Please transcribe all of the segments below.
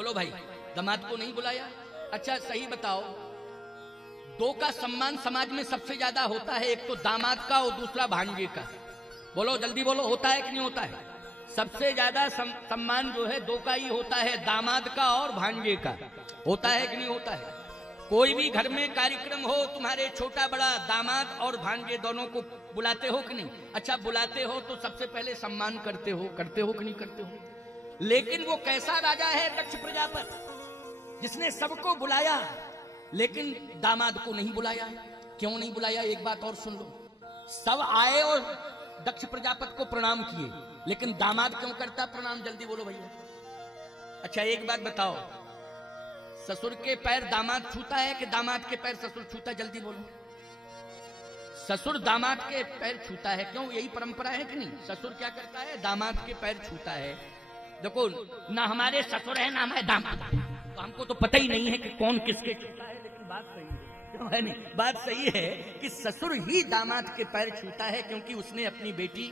बोलो भाई, दामाद को नहीं बुलाया। अच्छा सही बताओ, दो का सम्मान समाज में सबसे ज्यादा होता है, एक तो दामाद का और दूसरा भांजे का। बोलो जल्दी बोलो, होता है कि नहीं होता है? सबसे ज्यादा सम्मान जो है दो का ही होता है, दामाद का और भांजे का। होता है कि नहीं होता है? कोई भी घर में कार्यक्रम हो, तुम्हारे छोटा बड़ा दामाद और भांजे दोनों को बुलाते हो कि नहीं? अच्छा बुलाते हो तो सबसे पहले सम्मान करते हो कि नहीं करते हो? लेकिन वो कैसा राजा है दक्ष प्रजापति, जिसने सबको बुलाया लेकिन दामाद को नहीं बुलाया। क्यों नहीं बुलाया? एक बात और सुन लो, सब आए और दक्ष प्रजापति को प्रणाम किए, लेकिन दामाद क्यों करता प्रणाम? जल्दी बोलो भैया। अच्छा एक बात बताओ, ससुर के पैर दामाद छूता है कि दामाद के पैर ससुर छूता? जल्दी बोलो। ससुर दामाद के पैर छूता है, क्यों? यही परंपरा है कि नहीं? ससुर क्या करता है? दामाद के पैर छूता है। देखो ना हमारे ससुर है ना हमारे दामाद है, तो हमको तो पता ही नहीं है कि कौन किसके छूता है, लेकिन बात सही है, क्यों है नहीं? बात सही है कि ससुर ही दामाद के पैर छूता है, क्योंकि उसने अपनी बेटी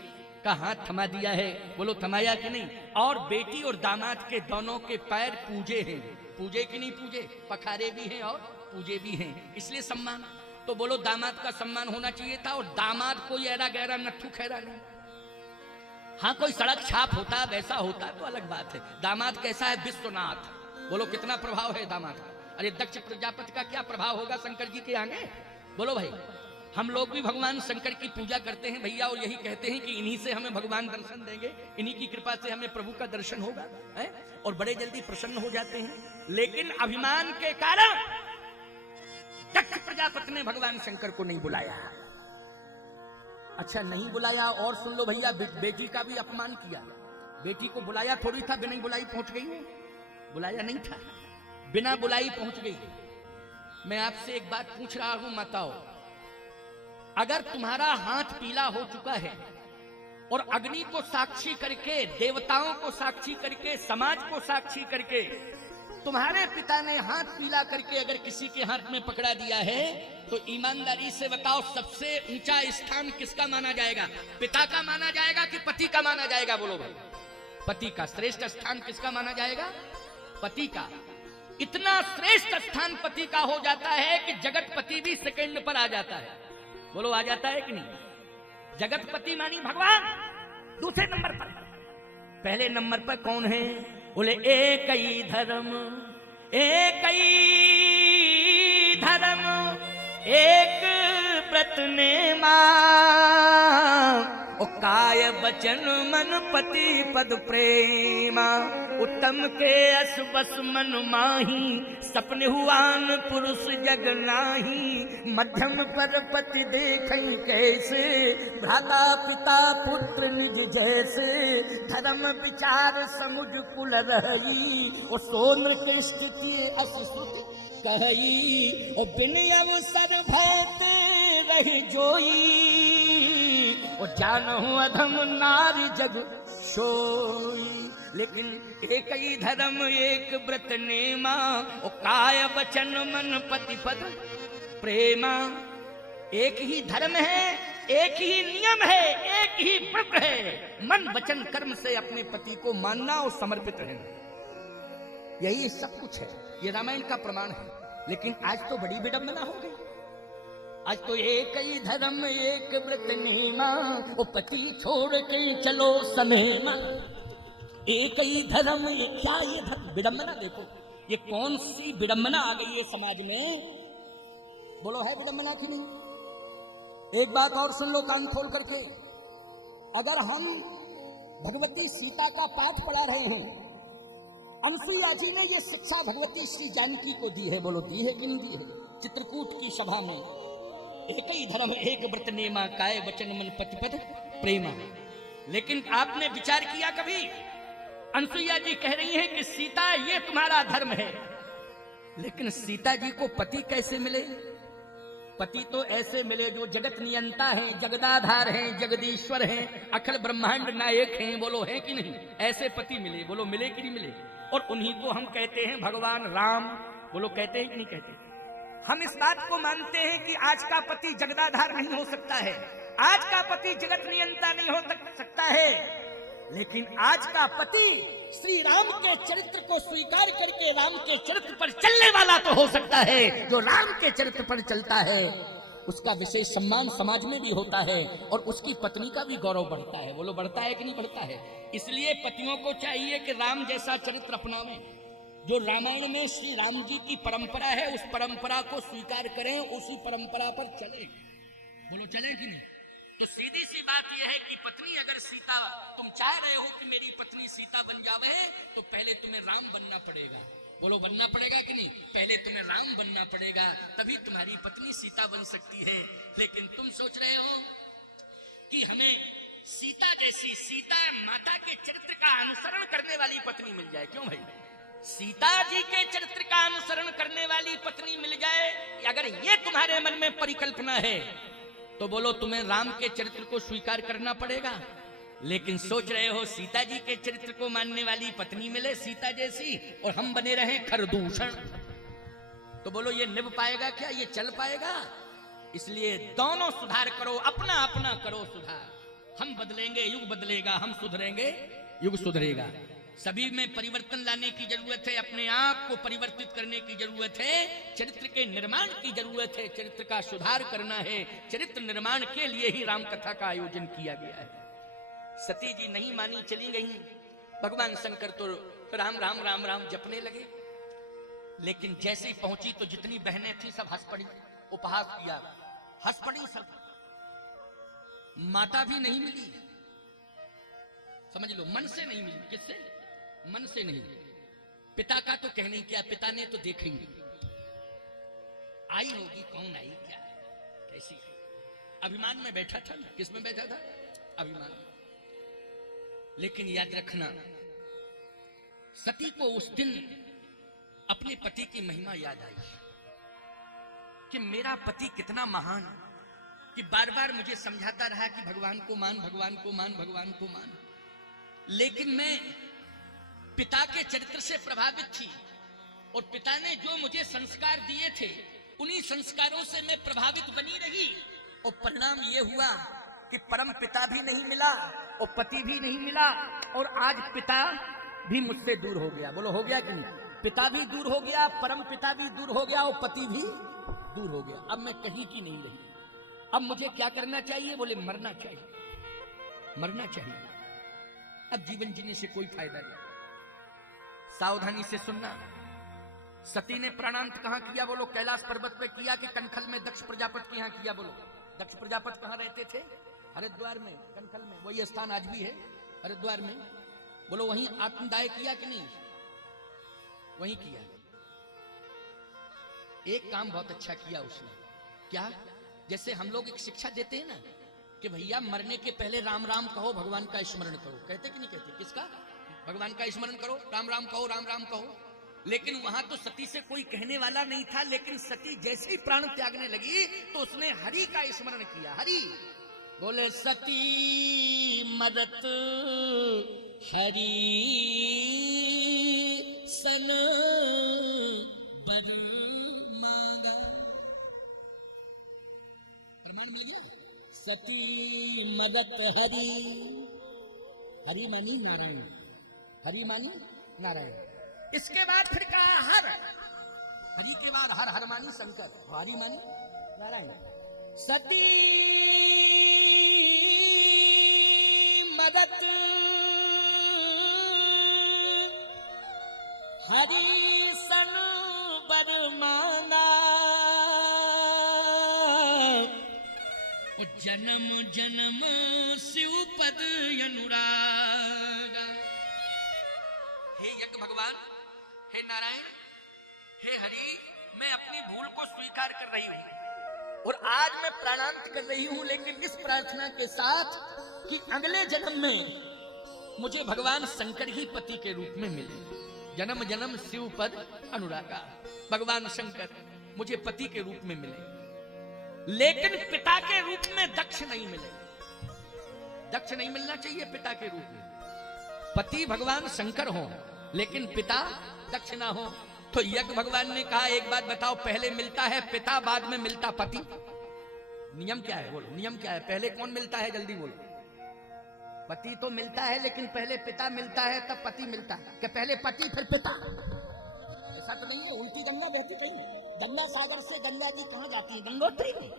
का हाथ थमा दिया है। बोलो थमाया कि नहीं? और बेटी और दामाद के दोनों के पैर पूजे हैं। पूजे कि नहीं पूजे? पखारे भी हैं और पूजे भी हैं, इसलिए सम्मान। तो बोलो दामाद का सम्मान होना चाहिए था, और दामाद कोई ऐरा गहरा नट्ठू खैरा नहीं। हाँ कोई सड़क छाप होता, वैसा होता तो अलग बात है। दामाद कैसा है? विश्वनाथ। बोलो कितना प्रभाव है दामाद का। अरे दक्ष प्रजापति का क्या प्रभाव होगा शंकर जी के आगे? बोलो भाई, हम लोग भी भगवान शंकर की पूजा करते हैं भैया, और यही कहते हैं कि इन्हीं से हमें भगवान दर्शन देंगे, इन्हीं की कृपा से हमें प्रभु का दर्शन होगा है? और बड़े जल्दी प्रसन्न हो जाते हैं। लेकिन अभिमान के कारण दक्ष प्रजापति ने भगवान शंकर को नहीं बुलाया। अच्छा नहीं बुलाया, और सुन लो भैया, बेटी का भी अपमान किया। बेटी को बुलाया थोड़ी था, बिना बुलाई पहुंच गई है? बुलाया नहीं था, बिना बुलाई पहुंच गई। मैं आपसे एक बात पूछ रहा हूं माताओं, अगर तुम्हारा हाथ पीला हो चुका है और अग्नि को साक्षी करके, देवताओं को साक्षी करके, समाज को साक्षी करके तुम्हारे पिता ने हाथ पीला करके अगर किसी के हाथ में पकड़ा दिया है, तो ईमानदारी से बताओ सबसे ऊंचा स्थान किसका माना जाएगा? पिता का माना जाएगा कि पति का माना जाएगा? बोलो भाई, पति का। श्रेष्ठ स्थान किसका माना जाएगा? पति का। इतना श्रेष्ठ स्थान पति का हो जाता है कि जगतपति भी सेकंड पर आ जाता है। बोलो आ जाता है कि नहीं? जगतपति मानी भगवान दूसरे नंबर पर, पहले नंबर पर कौन है? बोले एक ही धर्म, एक ही धर्म, एक व्रत ने ओ काय बचन मन पति पद प्रेमा, उत्तम के अस बस मन माही, सपने हुआन पुरुष जग नाही, मध्यम पर पति देखें कैसे, भ्राता पिता पुत्र निज जैसे, धर्म विचार समुझ कुल रही, ओ सोन के स्थिति अस सुत कही, ओ बिन अवसर भयते रह जोई, ओ जानहु अधम नारी जग सोई। लेकिन एक ही धर्म एक व्रत नेमा, ओ काय वचन मन पति पद प्रेमा। एक ही धर्म है, एक ही नियम है, एक ही व्रत है, मन वचन कर्म से अपने पति को मानना और समर्पित रहना, यही सब कुछ है। ये रामायण का प्रमाण है। लेकिन आज तो बड़ी विडंबना हो गई। आज तो एक ही धर्म एक व्रत नेमा, ओ पति छोड़ के चलो सनेमा। एक ही धर्म, ये क्या ये विडंबना? देखो ये कौन सी विडंबना आ गई है समाज में? बोलो है विडंबना कि नहीं? एक बात और सुन लो कान खोल करके, अगर हम भगवती सीता का पाठ पढ़ा रहे हैं, अनसुईया जी ने ये शिक्षा भगवती श्री जानकी को दी है। बोलो दी है कि नहीं दी है? चित्रकूट की सभा में एक ही धर्म एक व्रत नेमा, काय वचन मन पति पद प्रेमा। लेकिन आपने विचार किया कभी? अनसुईया जी कह रही हैं कि सीता ये तुम्हारा धर्म है, लेकिन सीता जी को पति कैसे मिले? पति तो ऐसे मिले जो जगत नियंता हैं, जगदाधार हैं, जगदीश्वर हैं, अखिल ब्रह्मांड नायक हैं। बोलो है कि नहीं? ऐसे पति मिले। बोलो मिले कि नहीं मिले? और उन्हीं को हम कहते हैं भगवान राम। बोलो कहते हैं कि नहीं कहते? हम इस बात को मानते हैं कि आज का पति जगदाधार नहीं हो सकता है, आज का पति जगत नियंता नहीं हो सकता है, लेकिन आज का पति श्री राम के चरित्र को स्वीकार करके राम के चरित्र पर चलने वाला तो हो सकता है, जो राम के चरित्र पर चलता है उसका विशेष सम्मान समाज में भी होता है और उसकी पत्नी का भी गौरव बढ़ता है। बोलो बढ़ता है कि नहीं बढ़ता है? इसलिए पतियों को चाहिए कि राम जैसा चरित्र अपनावें। जो रामायण में श्री राम जी की परंपरा है उस परंपरा को स्वीकार करें, उसी परंपरा पर चलें। बोलो चलें कि नहीं? तो सीधी सी बात यह है कि पत्नी अगर सीता, तुम चाह रहे हो कि मेरी पत्नी सीता बन जावे, तो पहले तुम्हें राम बनना पड़ेगा। बोलो बनना पड़ेगा कि नहीं? पहले तुम्हें राम बनना पड़ेगा, तभी तुम्हारी पत्नी सीता बन सकती है। लेकिन तुम सोच रहे हो कि हमें सीता जैसी, सीता माता के चरित्र का अनुसरण करने वाली पत्नी मिल जाए। क्यों भाई? सीता जी के चरित्र का अनुसरण करने वाली पत्नी मिल जाए, अगर ये तुम्हारे मन में परिकल्पना है तो बोलो तुम्हें राम के चरित्र को स्वीकार करना पड़ेगा। लेकिन सोच रहे हो सीता जी के चरित्र को मानने वाली पत्नी मिले सीता जैसी और हम बने रहे खरदूषण, तो बोलो ये निभ पाएगा क्या? ये चल पाएगा? इसलिए दोनों सुधार करो, अपना अपना करो सुधार। हम बदलेंगे युग बदलेगा, हम सुधरेंगे युग सुधरेगा। सभी में परिवर्तन लाने की जरूरत है, अपने आप को परिवर्तित करने की जरूरत है, चरित्र के निर्माण की जरूरत है, चरित्र का सुधार करना है। चरित्र निर्माण के लिए ही राम कथा का आयोजन किया गया है। सती जी नहीं मानी, चली गई। भगवान शंकर तो राम राम राम राम जपने लगे, लेकिन जैसे ही पहुंची तो जितनी बहनें थी सब हंस पड़ी, उपहास किया, हंस पड़ी सब। माता भी नहीं मिली, समझ लो मन से नहीं मिली। किससे? मन से नहीं। पिता का तो कहने क्या, पिता ने तो देखा ही नहीं। आई होगी, कौन आई, क्या है, कैसी है? अभिमान में बैठा था ना। किस में बैठा था? अभिमान। लेकिन याद रखना, सती को उस दिन अपने पति की महिमा याद आई कि मेरा पति कितना महान, कि बार बार मुझे समझाता रहा कि भगवान को मान, भगवान को मान, भगवान को मान। लेकिन मैं पिता के चरित्र से प्रभावित थी और पिता ने जो मुझे संस्कार दिए थे उन्हीं संस्कारों से मैं प्रभावित बनी रही, और परिणाम ये हुआ कि परम पिता भी नहीं मिला और पति भी नहीं मिला, और आज पिता भी मुझसे दूर हो गया। बोलो हो गया कि नहीं? पिता भी दूर हो गया, परम पिता भी दूर हो गया और पति भी दूर हो गया। अब मैं कहीं की नहीं रही। अब मुझे क्या करना चाहिए? बोले मरना चाहिए, मरना चाहिए। अब जीवन जीने से कोई फायदा नहीं। सावधानी से सुनना। सती ने प्राणांत कहां किया? बोलो कैलाश पर्वत पे किया कि कनखल में दक्ष प्रजापति के यहां किया? बोलो दक्ष प्रजापति कहां रहते थे? हरिद्वार में, कनखल में। वही स्थान आज भी है हरिद्वार में। बोलो वहीं आत्मदाय किया कि नहीं? वहीं किया। एक काम बहुत अच्छा किया उसने। क्या? जैसे हम लोग एक शिक्षा देते हैं ना कि भैया मरने के पहले राम राम कहो, भगवान का स्मरण करो। कहते कि नहीं कहते? किसका? भगवान का स्मरण करो, राम राम कहो, राम राम कहो। लेकिन वहां तो सती से कोई कहने वाला नहीं था, लेकिन सती जैसे ही प्राण त्यागने लगी तो उसने हरि का स्मरण किया। हरि बोले सती मदत हरि सन बर मांगा। प्रमाण मिल गया। सती मदत हरि, हरि मानी नारायण, हरि मानी नारायण। इसके बाद फिर कहा हर, हरि के बाद हर, हर मानी शंकर, हरि मानी नारायण। सती मदत हरि सन बर माना, जन्म जन्म शिव पद अनुरागा। हे यज्ञ भगवान, हे नारायण, हे हरि, मैं अपनी भूल को स्वीकार कर रही हूं और आज मैं प्राणांत कर रही हूं, लेकिन इस प्रार्थना के साथ कि अगले जन्म में मुझे भगवान शंकर ही पति के रूप में मिले। जन्म जन्म शिव पद अनुरागा, भगवान शंकर मुझे पति के रूप में मिले, लेकिन पिता के रूप में दक्ष नहीं मिले। दक्ष नहीं मिलना चाहिए पिता के रूप में। पति भगवान शंकर हो लेकिन पिता दक्ष ना हो। तो यज्ञ भगवान ने कहा एक बात बताओ, पहले मिलता है पिता, बाद में मिलता पति? नियम क्या है? बोलो नियम क्या है? पहले कौन मिलता है? जल्दी बोलो। पति तो मिलता है लेकिन पहले पिता मिलता है तब पति मिलता है, कि पहले पति फिर पिता? ऐसा तो नहीं है। उल्टी गंगा बहती कहीं, गंगा सागर से गंगा जी कहां जाती है? गंगोत्री में,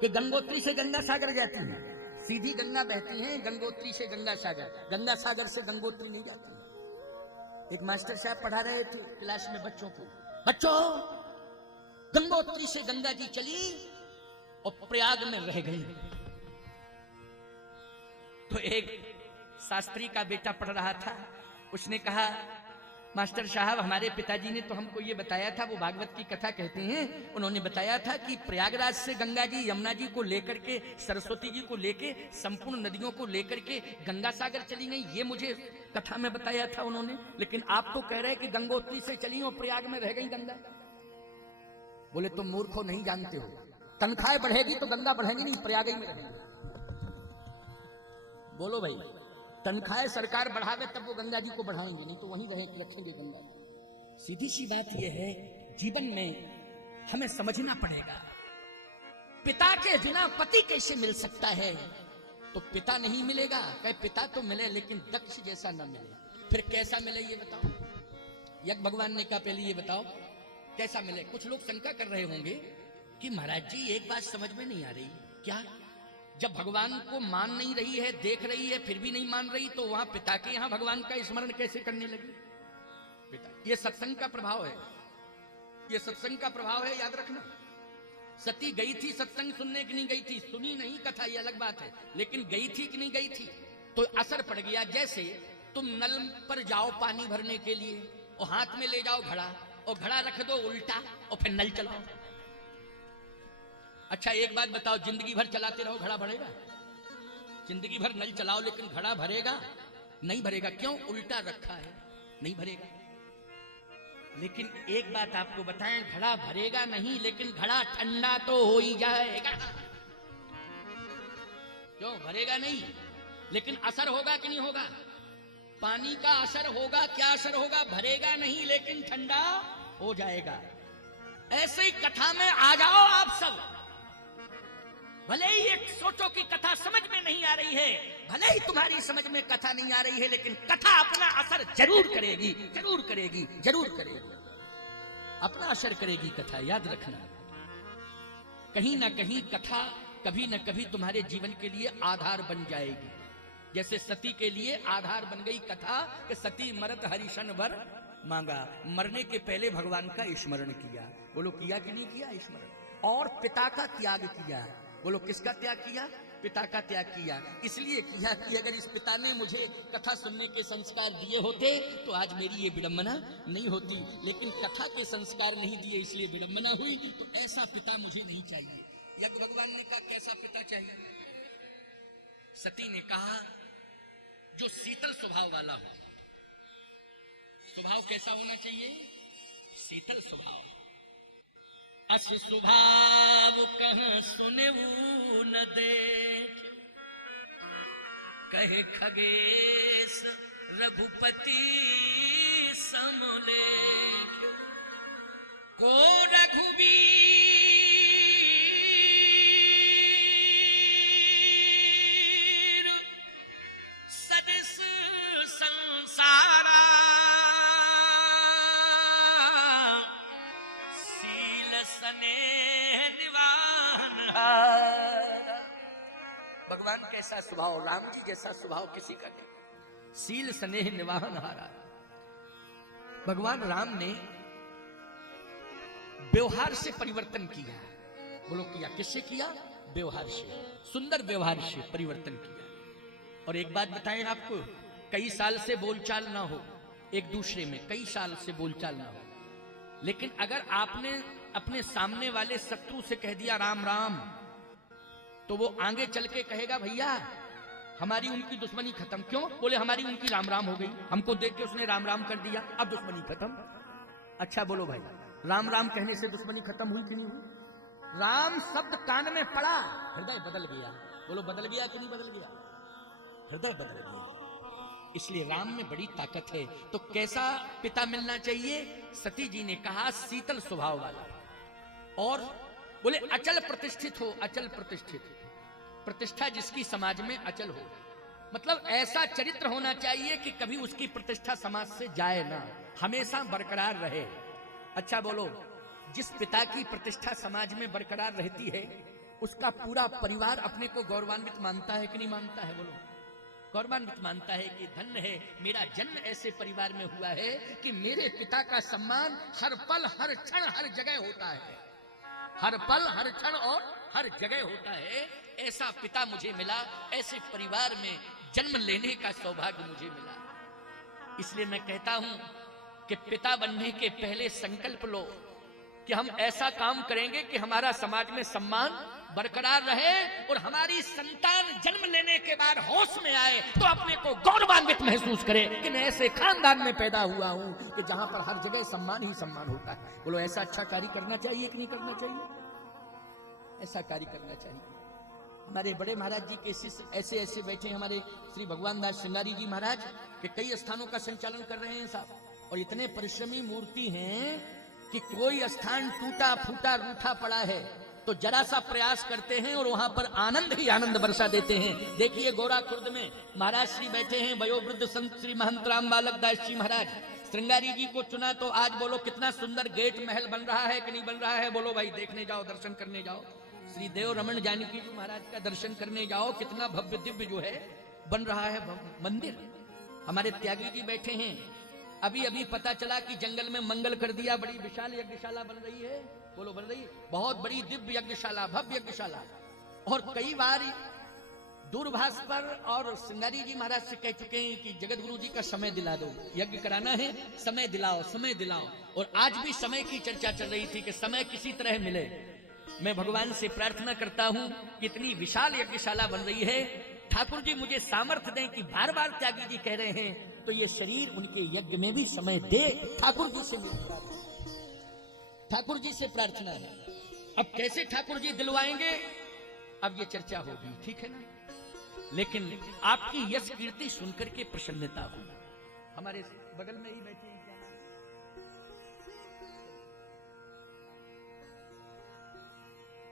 कि गंगोत्री से गंगा सागर जाती है? सीधी गंगा बहती है गंगोत्री से गंगा सागर से गंगोत्री नहीं जाती है। एक मास्टर साहब पढ़ा रहे थे क्लास में बच्चों को, बच्चों गंगोत्री से गंगा जी चली और प्रयाग में रह गई। तो एक शास्त्री का बेटा पढ़ रहा था, उसने कहा मास्टर साहब हमारे पिताजी ने तो हमको ये बताया था, वो भागवत की कथा कहते हैं, उन्होंने बताया था कि प्रयागराज से गंगा जी यमुना जी को लेकर के, सरस्वती जी को लेके, संपूर्ण नदियों को लेकर के गंगा सागर चली गई। ये मुझे कथा में बताया था उन्होंने, लेकिन आप तो कह रहे हैं कि गंगोत्री से चली और प्रयाग में रह गई गंगा। बोले तुम मूर्खो नहीं जानते हो, तनख्वाह बढ़ेगी तो गंगा बढ़ेगी नहीं, प्रयाग ही में रहेगी। बोलो भाई, तनख्वाह सरकार बढ़ावे तब वो गंगा जी को बढ़ाएंगे, नहीं तो वहीं रखेंगे गंगा। सीधी सी बात यह है, जीवन में हमें समझना पड़ेगा पिता के बिना पति कैसे मिल सकता है। तो पिता नहीं मिलेगा, कहे पिता तो मिले लेकिन दक्ष जैसा ना मिले, फिर कैसा मिले ये बताओ। यज्ञ भगवान ने कहा पहले ये बताओ कैसा मिले। कुछ लोग शंका कर रहे होंगे कि महाराज जी एक बात समझ में नहीं आ रही, क्या? जब भगवान को मान नहीं रही है, देख रही है, फिर भी नहीं मान रही, तो वहां पिता के यहां भगवान का स्मरण कैसे करने लगी? पिता, ये सत्संग का प्रभाव है, ये सत्संग का प्रभाव है, याद रखना। सती गई थी सत्संग सुनने की, नहीं गई थी, सुनी नहीं कथा, ये अलग बात है, लेकिन गई थी कि नहीं गई थी, तो असर पड़ गया। जैसे तुम नल पर जाओ पानी भरने के लिए और हाथ में ले जाओ घड़ा और घड़ा रख दो उल्टा और फिर नल चलाओ। अच्छा एक बात बताओ, जिंदगी भर चलाते रहो घड़ा भरेगा? जिंदगी भर नल चलाओ लेकिन घड़ा भरेगा? नहीं भरेगा। क्यों? उल्टा रखा है, नहीं भरेगा। लेकिन एक बात आपको बताएं, घड़ा भरेगा नहीं लेकिन घड़ा ठंडा तो हो ही जाएगा। क्यों भरेगा नहीं, लेकिन असर होगा कि नहीं होगा? पानी का असर होगा। क्या असर होगा? भरेगा नहीं लेकिन ठंडा हो जाएगा। ऐसे ही कथा में आ जाओ आप सब। भले ही एक सोचो कि कथा समझ में नहीं आ रही है, भले ही तुम्हारी समझ में कथा नहीं आ रही है, लेकिन कथा अपना असर जरूर करेगी, जरूर करेगी, जरूर करेगी, अपना असर करेगी कथा, याद रखना। कहीं ना कहीं कथा कभी ना कभी तुम्हारे जीवन के लिए आधार बन जाएगी। जैसे सती के लिए आधार बन गई कथा कि सती मरत हरिशन वर मांगा, मरने के पहले भगवान का स्मरण किया। बोलो किया कि नहीं किया स्मरण? और पिता का त्याग किया। बोलो किसका त्याग किया? पिता का त्याग किया। इसलिए किया कि अगर इस पिता ने मुझे कथा सुनने के संस्कार दिए होते तो आज मेरी ये विडंबना नहीं होती, लेकिन कथा के संस्कार नहीं दिए इसलिए विडंबना हुई। तो ऐसा पिता मुझे नहीं चाहिए। यज्ञ भगवान ने कहा कैसा पिता चाहिए? सती ने कहा जो शीतल स्वभाव वाला हो। स्वभाव कैसा होना चाहिए? शीतल स्वभाव। अस स्वभाव कहाँ सुनेऊ न देख, कहे खगेश रघुपति समलेख। को रघुवीर सदस संसारा, भगवान कैसा स्वभाव, राम जी जैसा स्वभाव किसी का नहीं। शील स्नेह निवाहन हारा। भगवान राम ने व्यवहार से परिवर्तन किया। बोलो किया, किससे किया? व्यवहार से, सुंदर व्यवहार से परिवर्तन किया। और एक बात बताएं आपको, कई साल से बोलचाल ना हो एक दूसरे में, कई साल से बोलचाल ना हो, लेकिन अगर आपने अपने सामने वाले शत्रु से कह दिया राम राम, तो वो आगे चल के कहेगा भैया हमारी उनकी दुश्मनी खत्म। क्यों? बोले हमारी उनकी राम राम हो गई, हमको देख के उसने राम राम कर दिया, अब दुश्मनी खत्म। अच्छा बोलो भाई, राम राम कहने से दुश्मनी खत्म हुई कि नहीं हुई? राम शब्द कान में पड़ा, हृदय बदल गया। बोलो बदल गया कि नहीं बदल गया? हृदय बदल गया। इसलिए राम में बड़ी ताकत है। तो कैसा पिता मिलना चाहिए? सती जी ने कहा शीतल स्वभाव वाला, और बोले अचल प्रतिष्ठित हो। अचल प्रतिष्ठित, प्रतिष्ठा जिसकी समाज में अचल हो। मतलब ऐसा चरित्र होना चाहिए कि कभी उसकी प्रतिष्ठा समाज से जाए ना, हमेशा बरकरार रहे। अच्छा बोलो, जिस पिता की प्रतिष्ठा समाज में बरकरार रहती है उसका पूरा परिवार अपने को गौरवान्वित मानता है कि नहीं मानता है? बोलो, गौरवान्वित मानता है कि धन्य है, मेरा जन्म ऐसे परिवार में हुआ है कि मेरे पिता का सम्मान हर पल हर क्षण हर जगह होता है, हर पल हर क्षण और हर जगह होता है। ऐसा पिता मुझे मिला, ऐसे परिवार में जन्म लेने का सौभाग्य मुझे मिला। इसलिए मैं कहता हूं कि पिता बनने के पहले संकल्प लो कि हम ऐसा काम करेंगे कि हमारा समाज में सम्मान बरकरार रहे और हमारी संतान जन्म लेने के बाद होश में आए तो अपने को गौरवान्वित महसूस करे कि मैं ऐसे खानदान में पैदा हुआ हूं कि जहां पर हर जगह सम्मान ही सम्मान होता है। बोलो, ऐसा अच्छा कार्य करना चाहिए कि नहीं करना चाहिए? ऐसा कार्य करना चाहिए। हमारे बड़े महाराज जी के ऐसे ऐसे बैठे, हमारे श्री भगवान दास श्रृंगारी जी महाराज के कई स्थानों का संचालन कर रहे हैं साहब, और इतने परिश्रमी मूर्ति हैं कि कोई स्थान टूटा फूटा रूठा पड़ा है तो जरा सा प्रयास करते हैं और वहां पर आनंद ही आनंद बरसा देते हैं। देखिए गोरा खुर्द में महाराज श्री बैठे हैं, वयोवृद्ध संत श्री महंत राम बालक दास जी महाराज। श्रृंगारी जी को चुना तो आज बोलो कितना सुंदर गेट महल बन रहा है कि नहीं बन रहा है? बोलो भाई, देखने जाओ, दर्शन करने जाओ। श्री देव रमन जानकी जी महाराज का दर्शन करने जाओ, कितना भव्य दिव्य जो है बन रहा है मंदिर। हमारे त्यागी जी बैठे हैं, अभी अभी पता चला कि जंगल में मंगल कर दिया, बड़ी विशाल यज्ञशाला बन रही है। बोलो, बन रही है, बहुत बड़ी दिव्य यज्ञशाला, भव्य यज्ञशाला। और कई बार दूरभाष पर और श्रृंगारी जी महाराज से कह चुके हैं कि जगत गुरु जी का समय दिला दो, यज्ञ कराना है, समय दिलाओ, समय दिलाओ। और आज भी समय की चर्चा चल रही थी कि समय किसी तरह मिले। मैं भगवान से प्रार्थना करता हूं कि इतनी विशाल यज्ञशाला बन रही है, ठाकुर जी मुझे सामर्थ्य दें कि बार बार त्यागी जी कह रहे हैं तो ये शरीर उनके यज्ञ में भी समय दे। ठाकुर जी से ठाकुर जी से प्रार्थना है। अब कैसे ठाकुर जी दिलवाएंगे, अब ये चर्चा होगी, ठीक है ना? लेकिन आपकी यश कीर्ति सुनकर के प्रसन्नता हो। हमारे बगल में ही बैठे हैं, क्या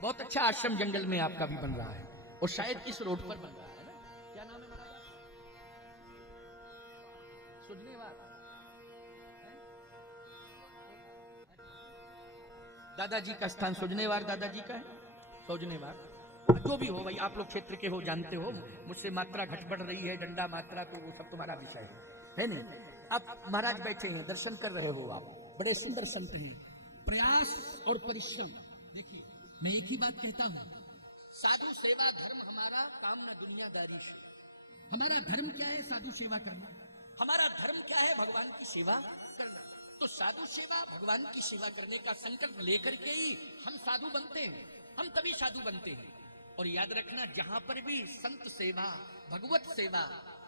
बहुत अच्छा आश्रम जंगल में आपका भी बन रहा है और शायद इस रोड पर बन रहा है ना? क्या नाम है महाराज? सुजनेवार। दादाजी का स्थान सुजनेवार दादाजी का है, सौजनेवार। जो भी हो भाई, आप लोग क्षेत्र के हो, जानते हो। मुझसे मात्रा घट बढ़ रही है, डंडा मात्रा, तो वो सब तुम्हारा विषय है नहीं। अब महाराज बैठे हैं, दर्शन कर रहे हो आप, बड़े सुंदर संत हैं। प्रयास और परिश्रम, देखिए मैं एक ही बात कहता हूं, साधु सेवा धर्म हमारा, काम न दुनियादारी से। हमारा धर्म क्या है? साधु सेवा करना। हमारा धर्म क्या है? भगवान की सेवा करना। तो साधु सेवा, भगवान की सेवा करने का संकल्प लेकर के ही हम साधु बनते हैं, हम तभी साधु बनते हैं। और याद रखना, जहां पर भी संत सेवा, भगवत सेवा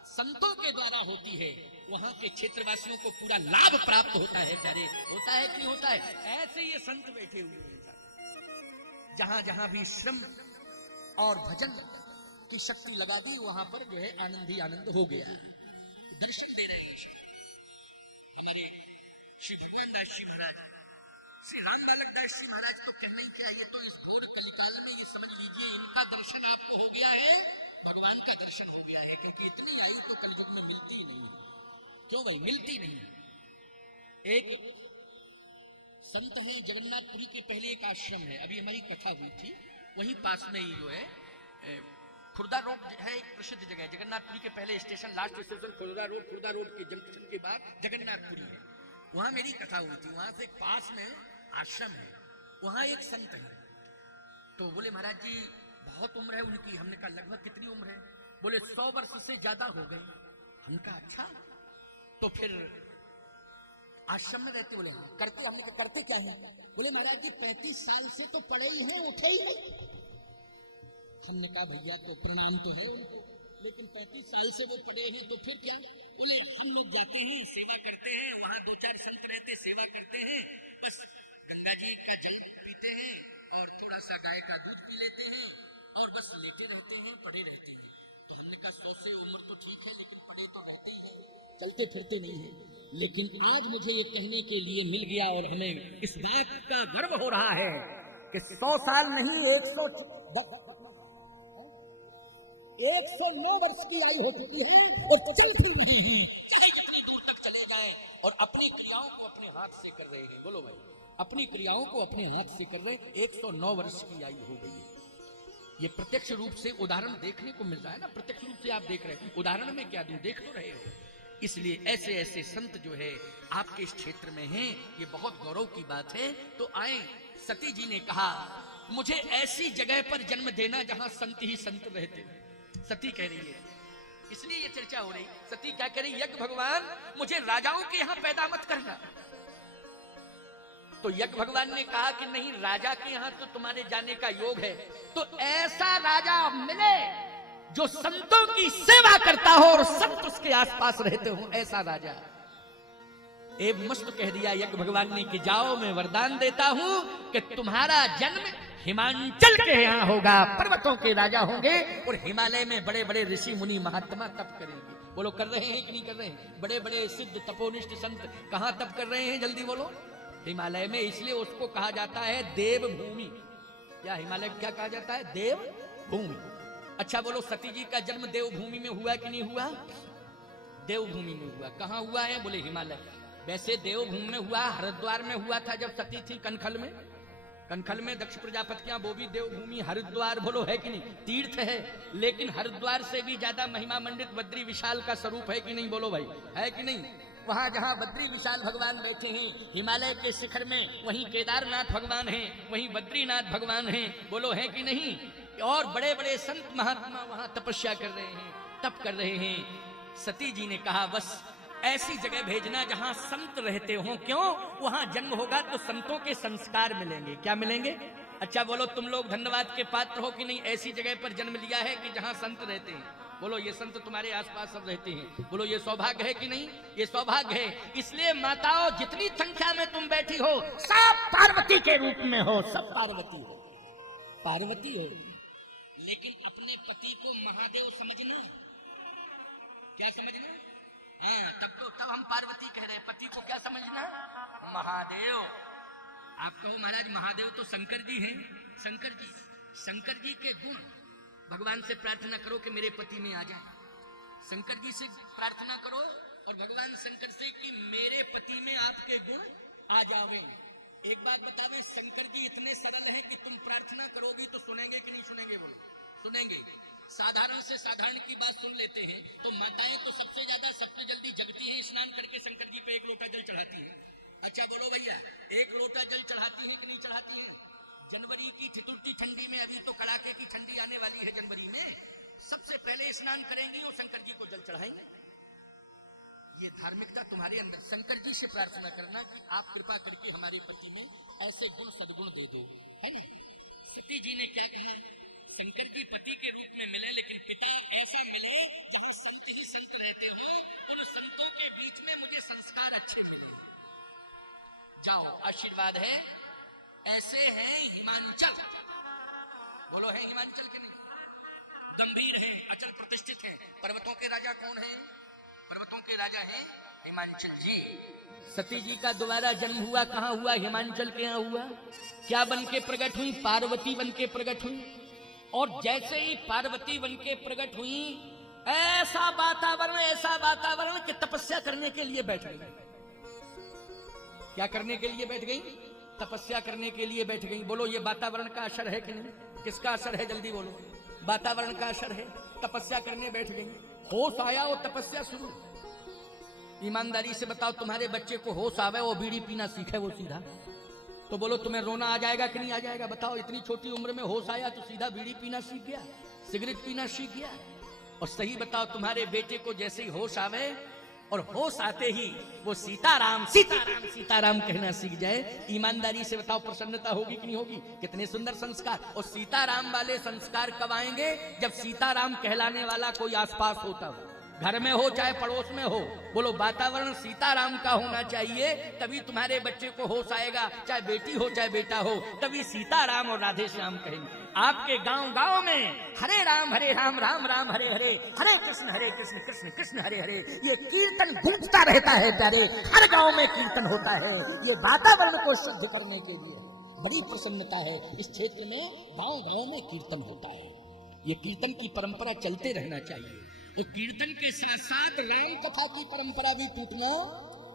संतों के द्वारा होती है, वहां के क्षेत्रवासियों को पूरा लाभ प्राप्त होता है। प्यारे, होता है कि नहीं होता है? ऐसे ये संत बैठे हुए हैं, जहां जहां भी श्रम और भजन की शक्ति लगा दी, वहां पर जो है आनंद ही आनंद हो गया। दर्शन दे रहे हैं हमारे श्री भगवान दास जी महाराज, श्री राम बालक दास जी महाराज। तो कहना ही क्या, ये तो इस घोर कलिकाल में ये समझ लीजिए इनका दर्शन आपको हो गया है, भगवान का दर्शन हो गया है। क्योंकि इतनी आयु तो कलयुग में मिलती ही नहीं। क्यों भाई? मिलती नहीं। एक संत है जगन्नाथपुरी के पहले एक आश्रम है, अभी हमारी कथा हुई थी, वहीं पास में ही जो है खुर्दा रोड है, एक प्रसिद्ध जगह है। जगन्नाथपुरी के पहले station, last station Khurda road, Khurda road के जंक्शन के बाद जगन्नाथपुरी है, वहां मेरी कथा हुई थी। वहां से एक पास में आश्रम है, वहां एक संत है। तो बोले महाराज जी बहुत उम्र है उनकी। हमने कहा लगभग कितनी उम्र है? बोले 100 वर्ष से ज्यादा हो गए। हमने कहा अच्छा, तो फिर आश्रम में रहते? बोले हाँ। करते? हमने कहा करते क्या है? बोले महाराज जी 35 साल से तो पड़े ही हैं, उठे ही नहीं। हमने कहा भैया तो प्रणाम तो है उनको, लेकिन 35 साल से वो पड़े हैं तो फिर क्या? बोले हम लोग जाते हैं, सेवा करते हैं, वहां 2-4 संत रहते, सेवा करते हैं, बस गंगा जी का जल पीते हैं और थोड़ा सा गाय का दूध पी लेते हैं और बस लेटे रहते हैं, पड़े रहते हैं। तो हमने कहा 100 से उम्र तो ठीक है, लेकिन पड़े तो रहते ही हैं, चलते फिरते नहीं है। लेकिन आज मुझे ये कहने के लिए मिल गया और हमें इस बात का गर्व हो रहा है कि 100 साल नहीं, 100 109 वर्ष की आयु हो चुकी है और चलती नहीं है, कितनी दूर तक चले जाए और अपनी क्रियाओं को अपने हाथ से कर रहे हैं। बोलो भाई, अपनी क्रियाओं को अपने हाथ से कर रहे, 109 वर्ष की आयु हो गई है। ये प्रत्यक्ष रूप से उदाहरण देखने को मिल रहा है ना, प्रत्यक्ष रूप से आप देख रहे हैं, उदाहरण में क्या दूं, देख तो रहे हो। इसलिए ऐसे ऐसे संत जो है आपके इस क्षेत्र में हैं, ये बहुत गौरव की बात है। तो आए, सती जी ने कहा मुझे ऐसी जगह पर जन्म देना जहां संत ही संत रहते। सती कह रही है, इसलिए ये चर्चा हो रही। सती क्या कह रही, यज्ञ भगवान मुझे राजाओं के यहां पैदा मत करना। तो यज्ञ भगवान ने कहा कि नहीं, राजा के यहां तो तुम्हारे जाने का योग है, तो ऐसा राजा मिले जो संतों की सेवा करता हो और संत उसके आसपास रहते हो, ऐसा राजा। एक मस्त कह दिया यज्ञ भगवान ने कि जाओ, मैं वरदान देता हूं कि तुम्हारा जन्म हिमांचल के यहां होगा, पर्वतों के राजा होंगे और हिमालय में बड़े बड़े ऋषि मुनि महात्मा तप करेंगे। बोलो कर रहे हैं कि नहीं कर रहे हैं? बड़े बड़े सिद्ध तपोनिष्ठ संत कहां तप कर रहे हैं, जल्दी बोलो? हिमालय में। इसलिए उसको कहा जाता है देवभूमि। क्या हिमालय क्या कहा जाता है? देवभूमि। अच्छा बोलो, सती जी का जन्म देवभूमि में हुआ कि नहीं हुआ? देवभूमि में हुआ। कहां हुआ है? बोले हिमालय। वैसे देवभूमि में हुआ, हरिद्वार में हुआ था जब सती थी, कनखल में। कनखल में दक्ष प्रजापति वो भी देवभूमि। हरिद्वार बोलो है कि नहीं? तीर्थ है, लेकिन हरिद्वार से भी ज्यादा महिमा मंडित बद्री विशाल का स्वरूप है कि नहीं? बोलो भाई, है कि नहीं? वहां जहां बद्री विशाल भगवान बैठे हैं हिमालय के शिखर में, वहीं केदारनाथ भगवान हैं, वहीं बद्रीनाथ भगवान हैं। बोलो है कि नहीं? और बड़े बड़े संत महात्मा वहां तपस्या कर रहे हैं, तप कर रहे हैं। सती जी ने कहा बस ऐसी जगह भेजना जहां संत रहते हो। क्यों? वहां जन्म होगा तो संतों के संस्कार मिलेंगे। क्या मिलेंगे? अच्छा बोलो, तुम लोग धन्यवाद के पात्र हो कि नहीं? ऐसी जगह पर जन्म लिया है कि जहां संत रहते हैं। बोलो, ये संत तुम्हारे आसपास सब रहते हैं। बोलो, ये सौभाग्य है कि नहीं? ये सौभाग्य है। इसलिए माताओं, जितनी संख्या में तुम बैठी हो, सब पार्वती के रूप में हो, सब पार्वती हो, पार्वती हो। लेकिन अपने पति को महादेव समझना। क्या समझना? हाँ, तब हम पार्वती कह रहे हैं। पति को क्या समझना? महादेव। आप कहो महाराज महादेव तो शंकर जी हैं। शंकर जी के गुण, भगवान से प्रार्थना करो कि मेरे पति में आ जाए। शंकर जी से प्रार्थना करो और भगवान शंकर से कि मेरे पति में आपके गुण आ जावे। एक बात बतावे, शंकर जी इतने सरल हैं कि तुम प्रार्थना करोगी तो सुनेंगे कि नहीं सुनेंगे? बोलो, सुनेंगे। साधारण से साधारण की बात सुन लेते हैं। तो माताएं तो सबसे ज्यादा सबसे जल्दी जगती हैं, स्नान करके शंकर जी पे एक लोटा जल चढ़ाती हैं। अच्छा बोलो भैया, एक लोटा जल चढ़ाती हैं कि नहीं चढ़ाती हैं? जनवरी की ठिठुरती ठंडी में, अभी तो कड़ाके की ठंडी आने वाली है जनवरी में, सबसे पहले स्नान करेंगी और शंकर जी को जल चढ़ाएंगे। ये धार्मिकता तुम्हारे अंदर। शंकर जी से प्रार्थना करना कि आप कृपा करके हमारे पति में ऐसे गुण सद्गुण दे दो, है ना? सती जी ने क्या कहा? शंकर जी पति के रूप में मिले, लेकिन पिता ऐसे मिले कि संत ही संत रहते हो और संतों के बीच में मुझे संस्कार अच्छे मिले। जाओ, आशीर्वाद है। ऐसे है हिमांचल। बोलो है हिमांचल के नहीं? गंभीर है, अचल प्रतिष्ठित है। पर्वतों के राजा कौन है? पर्वतों के राजा है हिमांचल जी। सती जी का दोबारा जन्म हुआ, कहां हुआ? हिमांचल के यहां हुआ। क्या बन के प्रकट हुई? पार्वती बन के प्रकट हुई। और जैसे ही पार्वती बन के प्रकट हुई, ऐसा वातावरण कि तपस्या करने के लिए बैठ गई। क्या करने के लिए बैठ गई? तपस्या करने के लिए बैठ गई। बोलो, ये वातावरण का असर है कि नहीं? किसका असर है? जल्दी बोलो। वातावरण का असर है। तपस्या करने बैठ गई, होश आया और तपस्या शुरू। ईमानदारी से बताओ, तुम्हारे बच्चे को होश आवे, वो बीड़ी पीना सीखे, वो सीधा तो बोलो तुम्हें रोना आ जाएगा कि नहीं आ जाएगा? बताओ, इतनी छोटी उम्र में होश आया तो सीधा बीड़ी पीना सीख गया, सिगरेट पीना सीख गया। और सही बताओ, तुम्हारे बेटे को जैसे ही होश आवे और होश आते ही वो सीताराम सीताराम सीताराम कहना सीख जाए, ईमानदारी से बताओ प्रसन्नता होगी कि नहीं होगी? कितने सुंदर संस्कार। और सीताराम वाले संस्कार कब आएंगे? जब सीताराम कहलाने वाला कोई आसपास होता हो, घर में हो चाहे पड़ोस में हो। बोलो, वातावरण सीताराम का होना चाहिए, तभी तुम्हारे बच्चे को होश आएगा। चाहे बेटी हो चाहे बेटा हो, तभी सीताराम और राधे श्याम कहेंगे। आपके गांव गांव में हरे राम राम राम हरे हरे, हरे कृष्ण कृष्ण कृष्ण हरे हरे, ये कीर्तन गूंजता रहता है प्यारे। हर गांव में कीर्तन होता है। ये वातावरण को शुद्ध करने के लिए बड़ी प्रसन्नता है। इस क्षेत्र में गांव गांव में कीर्तन होता है। ये कीर्तन की परंपरा चलते रहना चाहिए। तो कीर्तन के साथ साथ राम कथा की परंपरा भी टूटना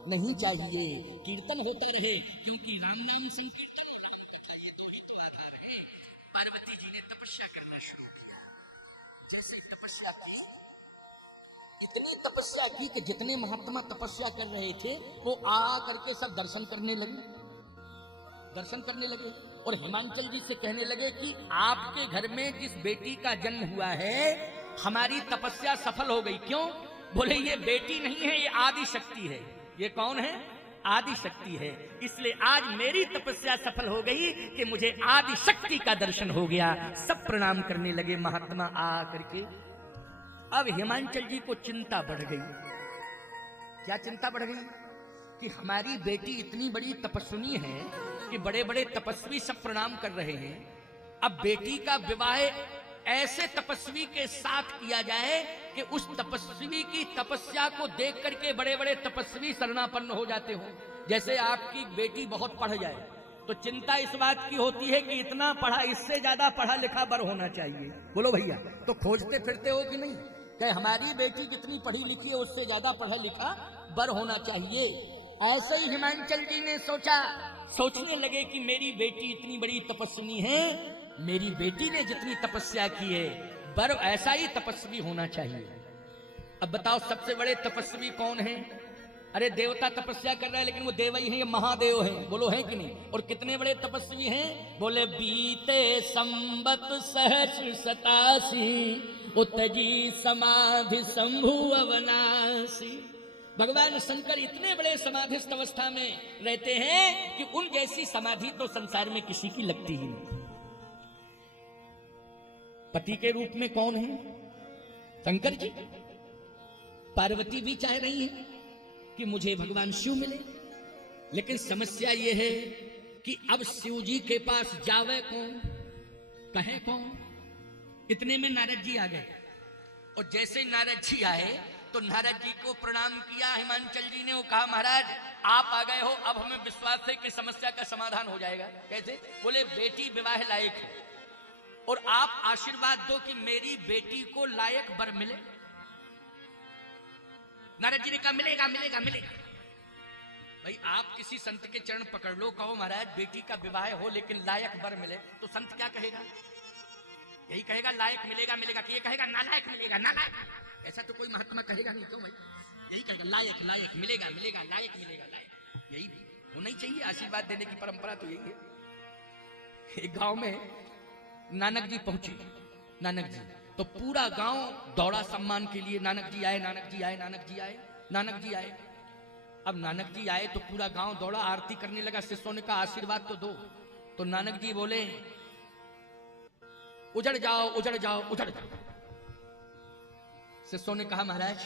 नहीं चाहिए। कीर्तन होता रहे, क्योंकि राम नाम संकीर्तन राम कथा ये तो ही तो आधार है। पार्वती जी ने तपस्या करना शुरू किया। जैसे तपस्या की, इतनी तपस्या की कि जितने महात्मा तपस्या कर रहे थे वो आ करके सब दर्शन करने लगे और हिमांचल जी से कहने लगे कि आपके घर में जिस बेटी का जन्म हुआ है हमारी तपस्या सफल हो गई। क्यों? बोले ये बेटी नहीं है, ये आदि शक्ति है। ये कौन है? आदि शक्ति है। इसलिए आज मेरी तपस्या सफल हो गई कि मुझे आदि शक्ति का दर्शन हो गया। सब प्रणाम करने लगे महात्मा आ करके। अब हिमांचल जी को चिंता बढ़ गई। क्या चिंता बढ़ गई? कि हमारी बेटी इतनी बड़ी तपस्विनी है कि बड़े बड़े तपस्वी सब प्रणाम कर रहे हैं। अब बेटी का विवाह ऐसे तपस्वी के साथ किया जाए कि उस तपस्वी की तपस्या को देख करके बड़े बड़े तपस्वी शरणापन्न हो जाते हो। जैसे आपकी बेटी बहुत पढ़ जाए तो चिंता इस बात की होती है कि इतना पढ़ा, इससे ज्यादा पढ़ा लिखा बर होना चाहिए। बोलो भैया, तो खोजते फिरते हो कि नहीं कि हमारी बेटी जितनी पढ़ी लिखी है उससे ज्यादा पढ़ा लिखा बर होना चाहिए। ऐसे ही हिमांचल जी ने सोचने लगे कि मेरी बेटी इतनी बड़ी तपस्विनी है, मेरी बेटी ने जितनी तपस्या की है बर ऐसा ही तपस्वी होना चाहिए। अब बताओ सबसे बड़े तपस्वी कौन है? अरे देवता तपस्या कर रहा है लेकिन वो देव ही हैं, ये महादेव हैं। बोलो है कि नहीं? और कितने बड़े तपस्वी हैं? बोले बीते संबत सहस्र 87 उतजी समाधि शंभु अवनासी। भगवान शंकर इतने बड़े समाधिस्थ अवस्था में रहते हैं कि उन जैसी समाधि तो संसार में किसी की लगती ही नहीं। पति के रूप में कौन है? शंकर जी। पार्वती भी चाह रही है कि मुझे भगवान शिव मिले, लेकिन समस्या यह है कि अब शिव जी के पास जावे कौन, कहे कौन। इतने में नारद जी आ गए और जैसे नारद जी आए तो नारद जी को प्रणाम किया हिमांचल जी ने। वो कहा महाराज आप आ गए हो, अब हमें विश्वास है कि समस्या का समाधान हो जाएगा। कैसे? बोले बेटी विवाह लायक है और आप आशीर्वाद दो कि मेरी बेटी को लायक वर मिले। नारद जी ने कहा मिलेगा मिलेगा मिलेगा। भाई आप किसी संत के चरण पकड़ लो, कहो महाराज बेटी का विवाह हो लेकिन लायक वर मिले, तो संत क्या कहेगा? यही कहेगा लायक मिलेगा मिलेगा, कि ये कहेगा नालायक मिलेगा नालायक। ऐसा तो कोई महात्मा कहेगा नहीं। क्यों भाई? यही कहेगा लायक लायक मिलेगा मिलेगा, लायक मिलेगा लायक। यही होना ही चाहिए। आशीर्वाद देने की परंपरा तो यही है। एक गांव में नानक जी पहुंचे। नानक जी तो पूरा गांव दौड़ा सम्मान के लिए। नानक जी आए, नानक जी आए, नानक जी आए, नानक जी आए। अब नानक जी आए तो पूरा गांव दौड़ा, आरती करने लगा। शिष्यों ने कहा आशीर्वाद तो दो। तो नानक जी बोले उजड़ जाओ उजड़ जाओ उजड़ जाओ। शिष्यों ने कहा महाराज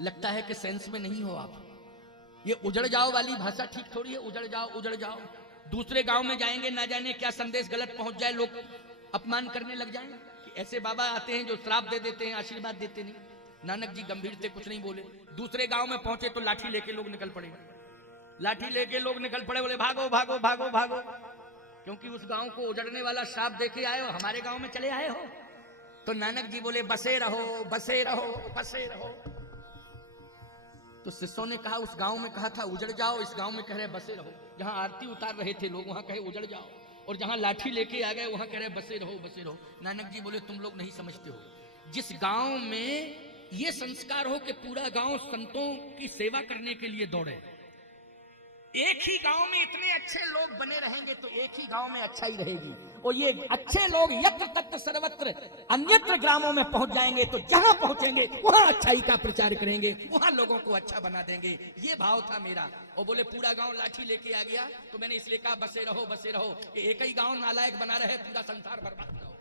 लगता है कि सेंस में नहीं हो आप। ये उजड़ जाओ वाली भाषा ठीक थोड़ी है। उजड़ जाओ उजड़ जाओ, दूसरे गांव में जाएंगे ना जाने क्या संदेश गलत पहुंच जाए, लोग अपमान करने लग जाएं कि ऐसे बाबा आते हैं जो श्राप दे देते हैं, आशीर्वाद देते नहीं। नानक जी गंभीर थे, कुछ नहीं बोले। दूसरे गांव में पहुंचे तो लाठी लेके लोग निकल पड़े। लाठी लेके लोग निकल पड़े, बोले भागो भागो भागो भागो, क्योंकि उस गांव को उजड़ने वाला श्राप देके आए हो, हमारे गांव में चले आए हो। तो नानक जी बोले बसे रहो बसे रहो बसे रहो। तो शिष्यों ने कहा उस गांव में कहा था उजड़ जाओ, इस गांव में कह रहे बसे रहो। जहां आरती उतार रहे थे लोग वहां कहे उजड़ जाओ, और जहां लाठी लेके आ गए वहां कह रहे बसे रहो बसे रहो। नानक जी बोले तुम लोग नहीं समझते हो, जिस गांव में ये संस्कार हो कि पूरा गांव संतों की सेवा करने के लिए दौड़े, एक ही गांव में इतने अच्छे लोग बने रहेंगे तो एक ही गांव में अच्छा ही रहेगी। और ये अच्छे लोग यत्र तत्र सर्वत्र अन्यत्र ग्रामों में पहुंच जाएंगे तो जहां पहुंचेंगे वहां अच्छाई का प्रचार करेंगे, वहां लोगों को अच्छा बना देंगे। ये भाव था मेरा। और बोले पूरा गांव लाठी लेके आ गया तो मैंने इसलिए कहा बसे रहो बसे रहो, कि एक ही गांव नालायक बना रहे पूरा संसार बर्बाद ना हो,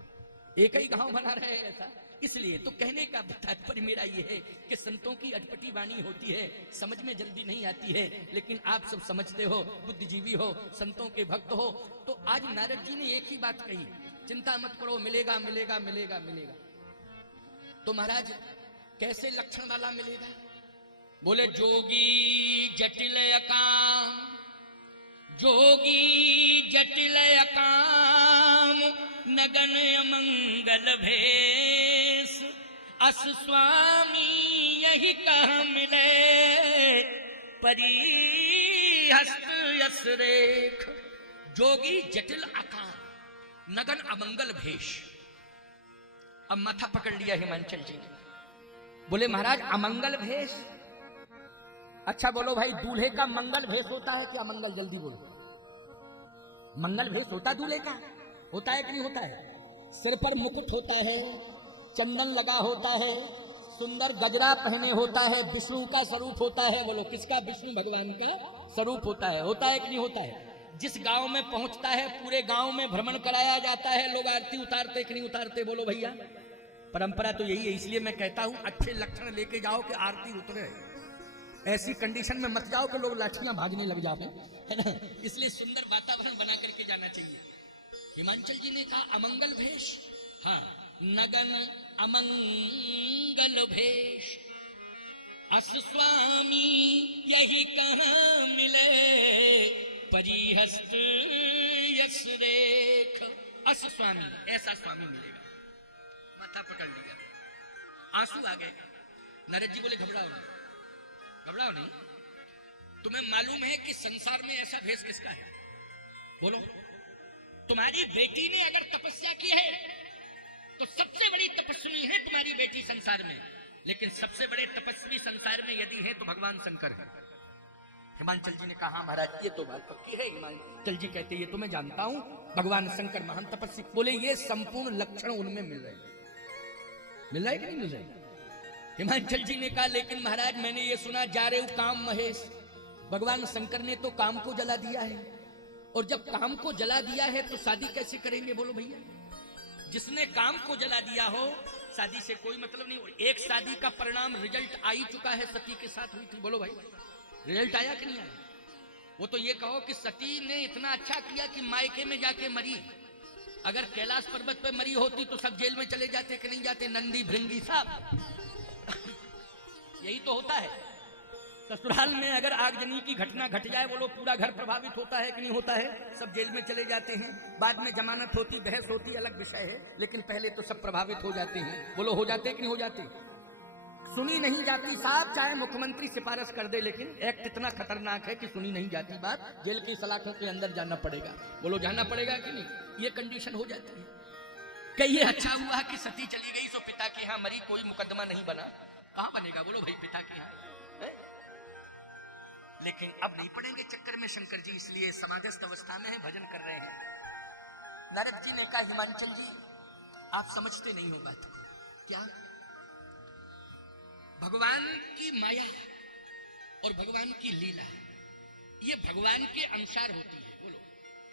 एक ही गांव बना रहे ऐसा। इसलिए तो कहने का तात्पर्य मेरा ये है कि संतों की अटपटी वाणी होती है, समझ में जल्दी नहीं आती है, लेकिन आप सब समझते हो, बुद्धिजीवी हो, संतों के भक्त हो। तो आज नारद जी ने एक ही बात कही, चिंता मत करो मिलेगा मिलेगा मिलेगा मिलेगा। तो महाराज कैसे लक्षण वाला मिलेगा? बोले जोगी जटिल अकाम, जोगी जटिल अकाम, नगन अमंगल भेष, अस स्वामी यही कहाँ मिले, परी हस्त यस रेख। जोगी जटिल आकार, नगन अमंगल भेष। अब माथा पकड़ लिया हिमांचल जी ने, बोले महाराज अमंगल भेष, अच्छा बोलो भाई दूल्हे का मंगल भेष होता है कि अमंगल? जल्दी बोलो। मंगल भेष होता दूल्हे का? होता है कि नहीं होता है? सिर पर मुकुट होता है, चंदन लगा होता है, सुंदर गजरा पहने होता है, विष्णु का स्वरूप होता है। बोलो किसका? विष्णु भगवान का स्वरूप होता है कि नहीं होता है? जिस गांव में पहुंचता है पूरे गांव में भ्रमण कराया जाता है, लोग आरती उतारते कि नहीं उतारते? बोलो भैया, परंपरा तो यही है। इसलिए मैं कहता हूं अच्छे लक्षण लेके जाओ कि आरती उतरे। ऐसी कंडीशन में मत जाओ कि लोग लाठियां भाजने लग जाते, है ना। इसलिए सुंदर वातावरण बना करके जाना चाहिए। हिमांचल जी ने कहा अमंगल भेष, हाँ, नगन अमंगल भेष, अस स्वामी यही कहाँ मिले, परिहस्त यस रेख। अस स्वामी, ऐसा स्वामी मिलेगा। माथा पकड़ लिया, आंसू आ गए। नारद जी बोले घबराओ नहीं, घबराओ नहीं। तुम्हें मालूम है कि संसार में ऐसा भेष किसका है? बोलो। तुम्हारी बेटी ने अगर तपस्या की है तो सबसे बड़ी तपस्वी है तुम्हारी बेटी संसार में, लेकिन सबसे बड़े तपस्वी संसार में यदि है तो भगवान शंकर है। हिमांचल जी ने कहा महाराज ये तो बात पक्की है। हिमांचल जी कहते ये तो मैं जानता हूं, भगवान शंकर महान तपस्वी। बोले ये संपूर्ण लक्षण उनमें मिल रहे हैं। मिल रहा है कि नहीं मिल रहा है? हिमांचल जी ने कहा लेकिन महाराज मैंने ये सुना जा रहे हो काम महेश, भगवान शंकर ने तो काम को जला दिया है, और जब काम को जला दिया है तो शादी कैसे करेंगे? बोलो भैया, जिसने काम को जला दिया हो शादी से कोई मतलब नहीं। एक शादी का परिणाम रिजल्ट आ ही चुका है, सती के साथ हुई थी। बोलो भाई, रिजल्ट आया कि नहीं आया? वो तो ये कहो कि सती ने इतना अच्छा किया कि मायके में जाके मरी। अगर कैलाश पर्वत पे मरी होती तो सब जेल में चले जाते कि नहीं जाते? नंदी भृंगी साहब यही तो होता है। ससुराल में अगर आगजनी की घटना घट जाए, बोलो पूरा घर प्रभावित होता है कि नहीं होता है? सब जेल में चले जाते हैं, बाद में जमानत होती, बहस होती, अलग विषय है, लेकिन पहले तो सब प्रभावित हो जाते हैं। बोलो हो जाते कि नहीं हो जाते? सुनी नहीं जाती साहब, चाहे मुख्यमंत्री सिफारिश कर दे, लेकिन एक्ट इतना खतरनाक है कि सुनी नहीं जाती बात, जेल की सलाखों के अंदर जाना पड़ेगा। बोलो जाना पड़ेगा कि नहीं? ये कंडीशन हो जाती है। कहिए अच्छा हुआ कि सती चली गई सो पिता के यहाँ मरी, कोई मुकदमा नहीं बना। कहां बनेगा? बोलो भाई पिता के यहाँ। लेकिन अब नहीं पड़ेंगे चक्कर में शंकर जी, इसलिए समाधिस्थ अवस्था में है, भजन कर रहे हैं। नारद जी ने कहा हिमांचल जी आप समझते नहीं हो बात को। क्या? भगवान की माया और भगवान की लीला ये भगवान के अनुसार होती है। बोलो,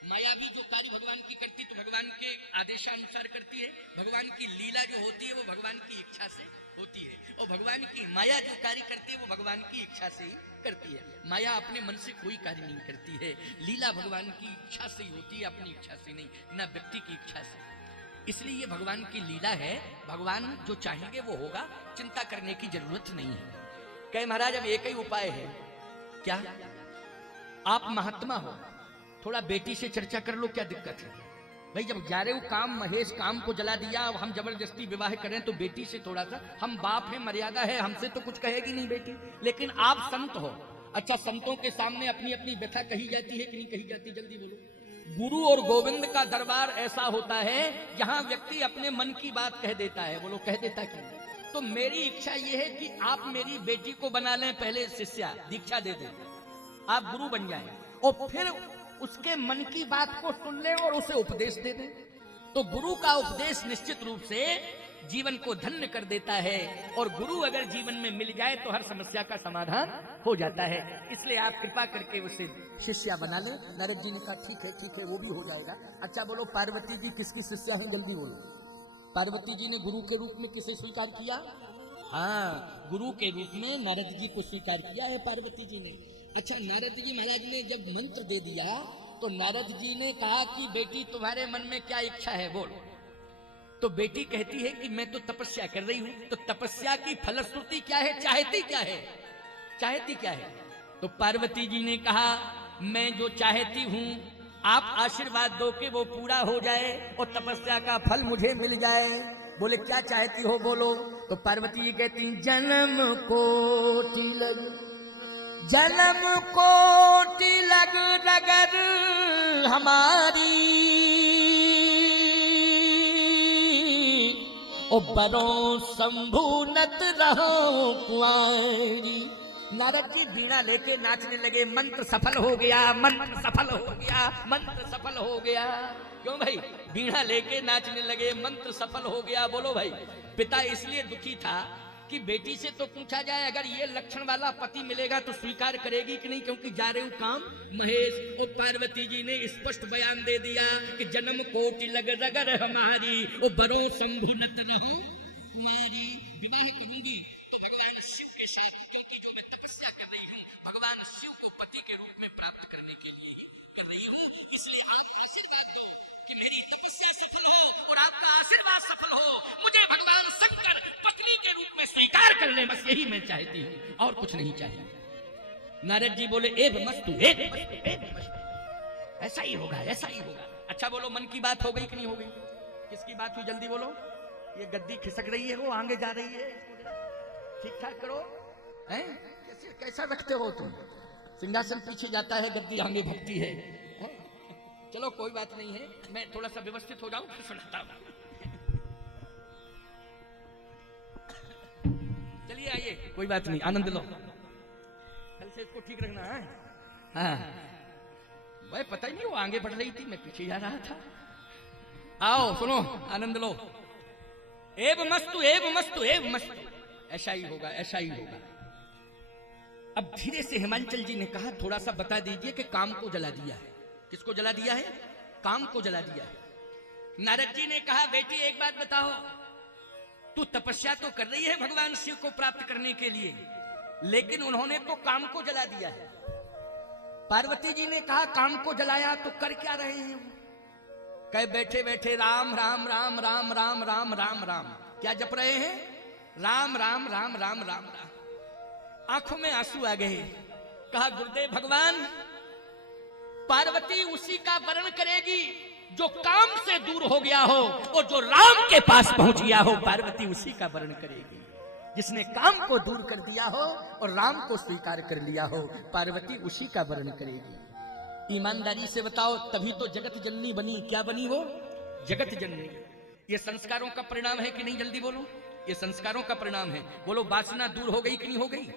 माया भी जो कार्य भगवान की करती तो भगवान के आदेशानुसार करती है, भगवान की लीला जो होती है वो भगवान की इच्छा से होती है, और भगवान की माया जो कार्य करती है वो भगवान की इच्छा से ही करती है। माया अपने मन से कोई कार्य नहीं करती है, लीला भगवान की इच्छा से ही होती है, अपनी इच्छा से नहीं, ना व्यक्ति की इच्छा से। इसलिए ये भगवान की लीला है, भगवान जो चाहेंगे वो होगा, चिंता करने की जरूरत नहीं है। कहे महाराज अब एक ही उपाय है। क्या? आप महात्मा हो, थोड़ा बेटी से चर्चा कर लो, क्या दिक्कत है? भाई जब जा रहे हो काम महेश, काम को जला दिया, अब हम जबरदस्ती विवाह करें तो बेटी से थोड़ा सा, हम बाप हैं, मर्यादा है, हमसे तो कुछ कहेगी नहीं बेटी, लेकिन आप संत हो। अच्छा संतों के सामने अपनी अपनी व्यथा कही जाती है कि नहीं कही जाती? जल्दी बोलो। गुरु और गोविंद का दरबार ऐसा होता है जहां व्यक्ति अपने मन की बात कह देता है। बोलो कह देता क्यों? तो मेरी इच्छा यह है कि आप मेरी बेटी को बना लें पहले शिष्या, दीक्षा दे दें, आप गुरु बन जाएं, और फिर उसके मन की बात को सुन लें और उसे उपदेश दे दें। तो गुरु का उपदेश निश्चित रूप से जीवन को धन्य कर देता है, और गुरु अगर जीवन में मिल जाए तो हर समस्या का समाधान हो जाता है। इसलिए आप कृपा करके उसे शिष्या बना लें। नारद जी ने कहा ठीक है वो भी हो जाएगा। अच्छा बोलो पार्वती जी किसकी शिष्या है? जल्दी बोलो। पार्वती जी ने गुरु के रूप में किसे स्वीकार किया? हाँ, गुरु के रूप में नारद जी को स्वीकार किया है पार्वती जी ने। अच्छा नारद जी महाराज ने जब मंत्र दे दिया तो नारद जी ने कहा कि बेटी तुम्हारे मन में क्या इच्छा है बोल। तो बेटी कहती है कि मैं तो तपस्या कर रही हूं। तो तपस्या की फलश्रुति क्या है? चाहती क्या है? चाहती क्या है? तो पार्वती जी ने कहा मैं जो चाहती हूं आप आशीर्वाद दो कि वो पूरा हो जाए और तपस्या का फल मुझे मिल जाए। बोले क्या चाहती हो बोलो। तो पार्वती जी कहती जन्म कोटि लग, जन्म कोटि लग रगर हमारी, ओ बरों शंभुनत रहो कुंवारी। नारद जी बीणा लेके नाचने लगे। मंत्र सफल हो गया, मंत्र सफल हो गया, मंत्र सफल हो गया। क्यों भाई? बीणा लेके नाचने लगे, मंत्र सफल हो गया। बोलो भाई। पिता इसलिए दुखी था कि बेटी से तो पूछा जाए अगर ये लक्षण वाला पति मिलेगा तो स्वीकार करेगी कि नहीं, क्योंकि जा रहे हो काम महेश। और पार्वती जी ने स्पष्ट बयान दे दिया कि जन्म कोटि लग रगर हमारी, ओ बरों शंभुनत रहूं मेरी। विवाह करूंगी तो भगवान शिव के साथ, क्योंकि जो मैं तपस्या कर रही हूँ भगवान शिव को पति के रूप में प्राप्त करने के लिए कर रही हूँ। इसलिए आप आशीर्वाद दो कि मेरी तपस्या सफल हो और आपका आशीर्वाद सफल हो, मुझे भगवान शंकर पत्नी के रूप में स्वीकार कर ले। बस यही मैं चाहती हूँ और कुछ नहीं चाहिए। नारद जी बोले एव मस्तु, एव मस्तु, एव मस्तु। ऐसा ही होगा, ऐसा ही होगा। अच्छा बोलो, मन की बात हो गई कि नहीं हो गई? किसकी बात हुई? जल्दी बोलो। ये गद्दी खिसक रही है, वो आगे जा रही है, ठीक ठाक करो। हैं? कैसा रखते हो तुम? सिंहासन पीछे जाता है, गद्दी आगे भगती है। चलो कोई बात नहीं है, मैं थोड़ा सा व्यवस्थित हो जाऊं फिर सुनाता हूं। चलिए आइए, कोई बात नहीं, आनंद लो। कल से इसको ठीक रखना है। हाँ भाई, पता ही नहीं वो आगे बढ़ रही थी, मैं पीछे जा रहा था। आओ सुनो, आनंद लो। एव मस्तु, एव मस्तु, एव मस्तु। ऐसा ही होगा, ऐसा ही होगा। अब धीरे से हिमांचल जी ने कहा थोड़ा सा बता दीजिए कि काम को जला दिया है। किसको जला दिया है? काम को जला दिया है। नारद जी ने कहा बेटी एक बात बताओ, तू तपस्या तो कर रही है भगवान शिव को प्राप्त करने के लिए, लेकिन उन्होंने तो काम को जला दिया है। पार्वती जी ने कहा काम को जलाया तो कर क्या रहे हैं? कहे बैठे बैठे राम राम राम राम राम राम राम राम। क्या जप रहे हैं? राम राम राम राम राम राम। आंखों में आंसू आ गए। कहा गुरुदेव भगवान, पार्वती उसी का वर्ण करेगी जो काम से दूर हो गया हो और जो राम के पास पहुंच गया हो। पार्वती उसी का वर्ण करेगी जिसने काम को दूर कर दिया हो और राम को स्वीकार कर लिया हो। पार्वती उसी का वर्ण करेगी। ईमानदारी से बताओ, तभी तो जगत जननी बनी। क्या बनी वो? जगत जननी। ये संस्कारों का परिणाम है कि नहीं? जल्दी बोलो। ये संस्कारों का परिणाम है। बोलो, वासना दूर हो गई कि नहीं हो गई?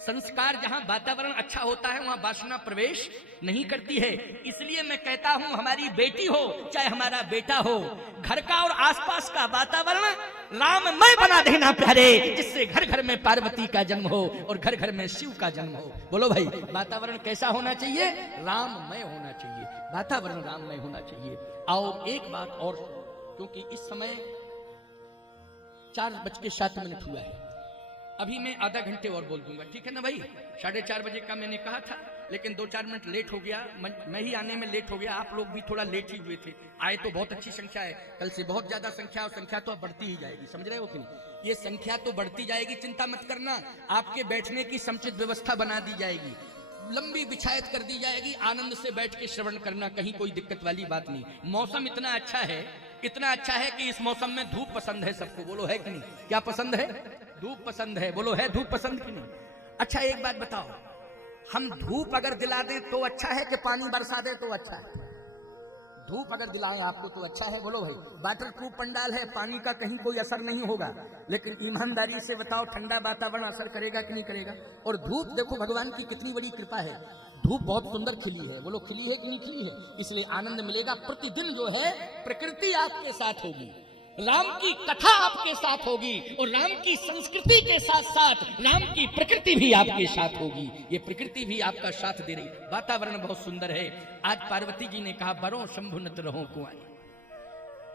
संस्कार, जहां वातावरण अच्छा होता है वहां वासना प्रवेश नहीं करती है। इसलिए मैं कहता हूं, हमारी बेटी हो चाहे हमारा बेटा हो, घर का और आसपास का वातावरण राममय बना देना प्यारे, जिससे घर घर में पार्वती का जन्म हो और घर घर में शिव का जन्म हो। बोलो भाई, वातावरण कैसा होना चाहिए? राममय होना चाहिए। वातावरण राममय होना चाहिए। आओ एक बात और, क्योंकि इस समय 4:07 हुआ है। अभी मैं आधा घंटे और बोल दूंगा, ठीक है ना भाई? 4:30 बजे का मैंने कहा था, लेकिन 2-4 मिनट लेट हो गया। मैं ही आने में लेट हो गया, आप लोग भी थोड़ा लेट ही हुए थे। आए तो बहुत अच्छी संख्या है, कल से बहुत ज्यादा संख्या, और संख्या तो अब बढ़ती ही जाएगी। समझ रहे हो कि नहीं? ये संख्या तो बढ़ती जाएगी, चिंता मत करना। आपके बैठने की समुचित व्यवस्था बना दी जाएगी, लंबी बिछायत कर दी जाएगी। आनंद से बैठ के श्रवण करना, कहीं कोई दिक्कत वाली बात नहीं। मौसम इतना अच्छा है, इतना अच्छा है कि इस मौसम में धूप पसंद है सबको। बोलो है कि नहीं? क्या पसंद है? धूप पसंद है। बोलो है धूप पसंद कि नहीं? अच्छा एक बात बताओ, हम धूप अगर दिला दें तो अच्छा है कि पानी बरसा दें तो अच्छा है? धूप अगर दिलाएं आपको तो अच्छा है। बोलो भाई, वाटर प्रूफ पंडाल है, पानी का कहीं कोई असर नहीं होगा। लेकिन ईमानदारी से बताओ, ठंडा वातावरण असर करेगा कि नहीं करेगा? और धूप देखो, भगवान की कितनी बड़ी कृपा है, धूप बहुत सुंदर खिली है। बोलो खिली है कि नहीं खिली है? इसलिए आनंद मिलेगा। प्रतिदिन जो है प्रकृति आपके साथ होगी, राम की कथा आपके साथ होगी, और राम की संस्कृति के साथ साथ राम की प्रकृति भी आपके साथ होगी। ये प्रकृति भी आपका साथ दे रही। वातावरण बहुत सुंदर है। आज पार्वती जी ने कहा बरों शंभुनत रहो कुंवारी।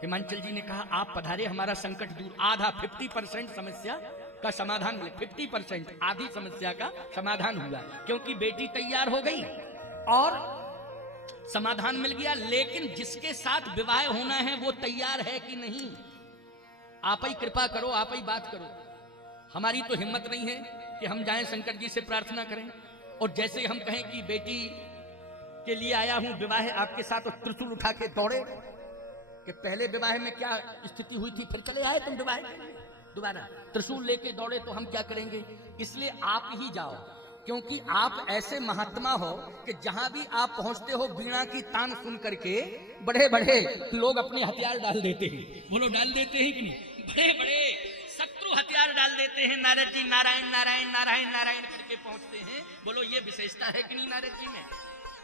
हिमांचल जी ने कहा आप पधारे, हमारा संकट दूर। आधा 50% समस्या का समाधान मिले। 50% आधी समस्या का समाधान हुआ, क्योंकि बेटी तैयार हो गई और समाधान मिल गया। लेकिन जिसके साथ विवाह होना है वो तैयार है कि नहीं? आप ही कृपा करो, आप ही बात करो। हमारी तो हिम्मत नहीं है कि हम जाएं शंकर जी से प्रार्थना करें, और जैसे हम कहें कि बेटी के लिए आया हूं विवाह आपके साथ, और त्रिशूल उठा के दौड़े कि पहले विवाह में क्या स्थिति हुई थी, फिर चले आए तुम विवाह के लिए दोबारा त्रिशूल लेके दौड़े, तो हम क्या करेंगे? इसलिए आप ही जाओ, क्योंकि आप ऐसे महात्मा हो कि जहां भी आप पहुंचते हो वीणा की तान सुन करके बड़े बड़े लोग अपने हथियार डाल देते हैं। बोलो डाल देते हैं कि नहीं? बड़े बड़े शत्रु हथियार डाल देते हैं। नारद जी नारायण नारायण नारायण नारायण करके पहुंचते हैं। बोलो ये विशेषता है कि नहीं नारद जी में?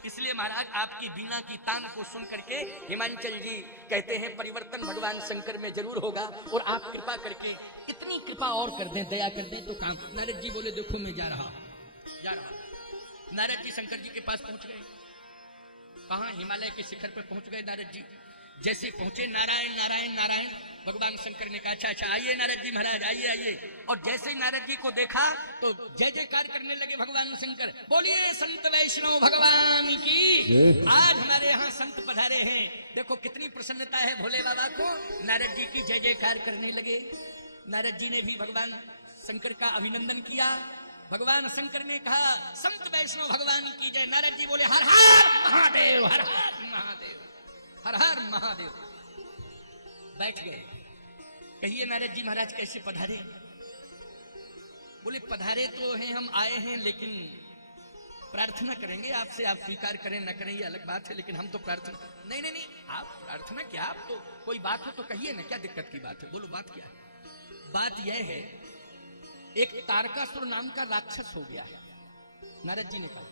इसलिए महाराज आपकी वीणा की तान को सुन करके हिमांचल जी कहते हैं परिवर्तन भगवान शंकर में जरूर होगा, और आप कृपा करके इतनी कृपा और कर दें, दया कर दें तो काम। नारद जी बोले देखो मैं जा रहा। नारद जी शंकर जी के पास पहुंच गए। कहां? हिमालय के शिखर पर पहुंच गए नारद जी। जैसे पहुंचे नारायण नारायण नारायण, भगवान शंकर ने कहा अच्छा आइए नारद जी महाराज आइए आइए। और जैसे ही नारद जी को देखा तो जय जयकार करने लगे भगवान शंकर। बोलिए संत वैष्णव भगवान की। आज हमारे यहाँ संत पधारे हैं, देखो कितनी प्रसन्नता है भोले बाबा को। नारद जी की जय जयकार करने लगे। नारद जी ने भी भगवान शंकर का अभिनंदन किया। भगवान शंकर ने कहा संत वैष्णव भगवान की जय। नारद जी बोले हर हर महादेव, हर हर महादेव, हर हर महादेव। बैठ गए। कहिए नारद जी महाराज कैसे पधारे? बोले पधारे तो हैं, हम आए हैं, लेकिन प्रार्थना करेंगे आपसे, आप स्वीकार करें न करें ये अलग बात है, लेकिन हम तो प्रार्थना नहीं नहीं नहीं, आप प्रार्थना क्या, आप तो कोई बात हो तो कहिए ना, क्या दिक्कत की बात है? बोलो बात क्या है? बात यह है एक तारकासुर नाम का राक्षस हो गया है। नारद जी ने कहा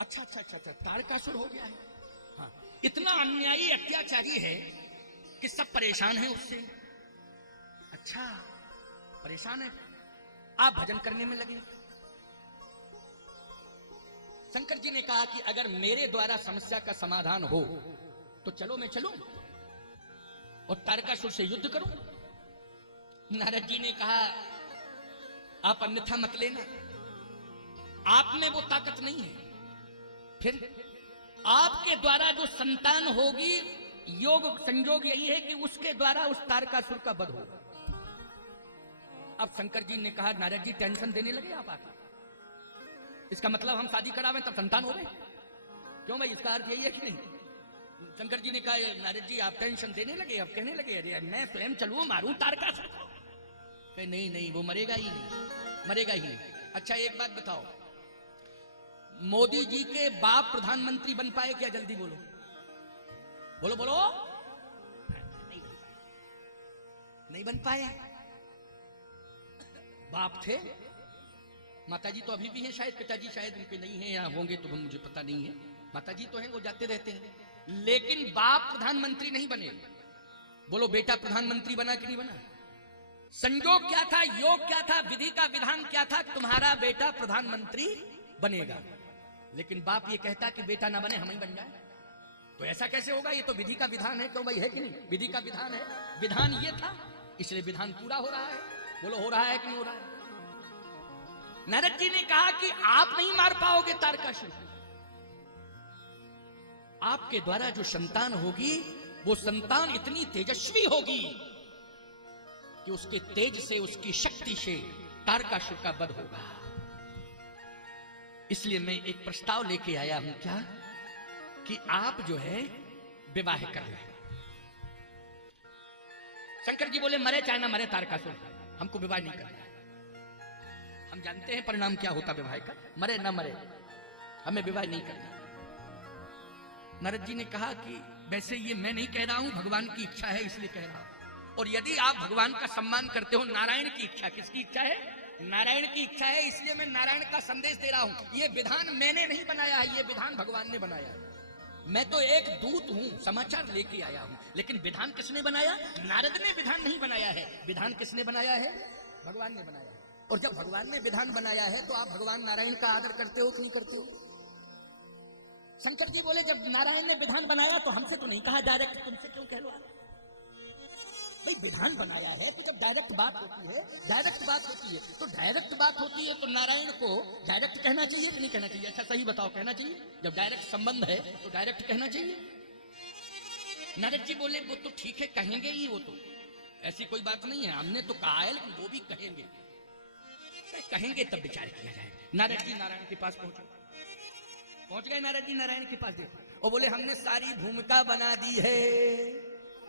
अच्छा अच्छा अच्छा अच्छा तारकासुर हो गया है। हाँ, इतना अन्यायी अत्याचारी है कि सब परेशान हैं उससे। अच्छा परेशान है, आप भजन करने में लगे। शंकर जी ने कहा कि अगर मेरे द्वारा समस्या का समाधान हो तो चलो मैं चलूं और तारकासुर से युद्ध करूं। नारद जी ने कहा आप अन्यथा मत लेना, आप में वो ताकत नहीं है। फिर आपके द्वारा जो संतान होगी, योग संयोग यही है कि उसके द्वारा उस तारकासुर का वध होगा। अब शंकर जी ने कहा नारद जी टेंशन देने लगे आप आके, इसका मतलब हम शादी करावें तब संतान हो गए? क्यों भाई, इसका अर्थ यही है कि नहीं? शंकर जी ने कहा नारद जी आप टेंशन देने लगे, अब कहने लगे अरे मैं स्वयं चलूं मारूं तारकासुर को? कहे नहीं नहीं वो मरेगा ही नहीं, मरेगा ही नहीं। अच्छा एक बात बताओ, मोदी जी के बाप प्रधानमंत्री बन पाए क्या? जल्दी बोलो बोलो बोलो। नहीं बन पाए। बाप थे, माताजी तो अभी भी हैं शायद, पिताजी शायद उनके नहीं हैं, या होंगे तो मुझे पता नहीं है। माताजी तो हैं, वो जाते रहते हैं, लेकिन बाप प्रधानमंत्री नहीं बने। बोलो बेटा प्रधानमंत्री बना कि नहीं बना? संयोग क्या था, योग क्या था, विधि का विधान क्या था? तुम्हारा बेटा प्रधानमंत्री बनेगा, लेकिन बाप ये कहता कि बेटा ना बने हम ही बन जाए, तो ऐसा कैसे होगा? ये तो विधि का विधान है। क्यों भाई, है कि नहीं? विधि का विधान है, विधान ये था, इसलिए विधान पूरा हो रहा है। बोलो हो रहा है कि नहीं हो रहा है? नारद जी ने कहा कि आप नहीं मार पाओगे तारकासुर को, आपके द्वारा जो संतान होगी वो संतान इतनी तेजस्वी होगी कि उसके तेज से, उसकी शक्ति से तारकासुर का वध होगा। इसलिए मैं एक प्रस्ताव लेके आया हूं, क्या कि आप जो है विवाह कर लें। शंकर जी बोले मरे चाहे ना मरे तारकासुर, हमको विवाह नहीं करना। हम जानते हैं परिणाम क्या होता विवाह का, मरे ना मरे हमें विवाह नहीं करना। नारद जी ने कहा कि वैसे ये मैं नहीं कह रहा हूं, भगवान की इच्छा है इसलिए कह रहा हूं। और यदि आप भगवान का सम्मान करते हो, नारायण की इच्छा, किसकी इच्छा है? नारायण की इच्छा है, इसलिए मैं नारायण का संदेश दे रहा हूं। ये विधान मैंने नहीं बनाया है, ये विधान भगवान ने बनाया है। मैं तो एक दूत हूं, समाचार लेके आया हूं, लेकिन विधान किसने बनाया? नारद ने विधान नहीं बनाया है। विधान किसने बनाया है? भगवान ने बनाया है। और जब भगवान ने विधान बनाया है तो आप भगवान नारायण का आदर करते हो कि नहीं करते हो? शंकर जी बोले जब नारायण ने विधान बनाया तो हमसे तो नहीं कहा डायरेक्ट, तुमसे क्यों कहलवा? भाई विधान बनाया है तो जब डायरेक्ट बात होती है, डायरेक्ट बात होती है तो डायरेक्ट बात होती है, तो नारायण को डायरेक्ट कहना चाहिए कि नहीं कहना चाहिए? अच्छा सही बताओ, कहना चाहिए? जब डायरेक्ट संबंध है तो डायरेक्ट कहना चाहिए। नारद जी बोले वो तो ठीक है, कहेंगे ही, वो तो ऐसी कोई बात नहीं है, हमने तो कहा है, लेकिन वो भी कहेंगे, कहेंगे तब विचार किया जाएगा। नारद जी नारायण के पास पहुंच गए नारद जी नारायण के पास। और बोले हमने सारी भूमिका बना दी है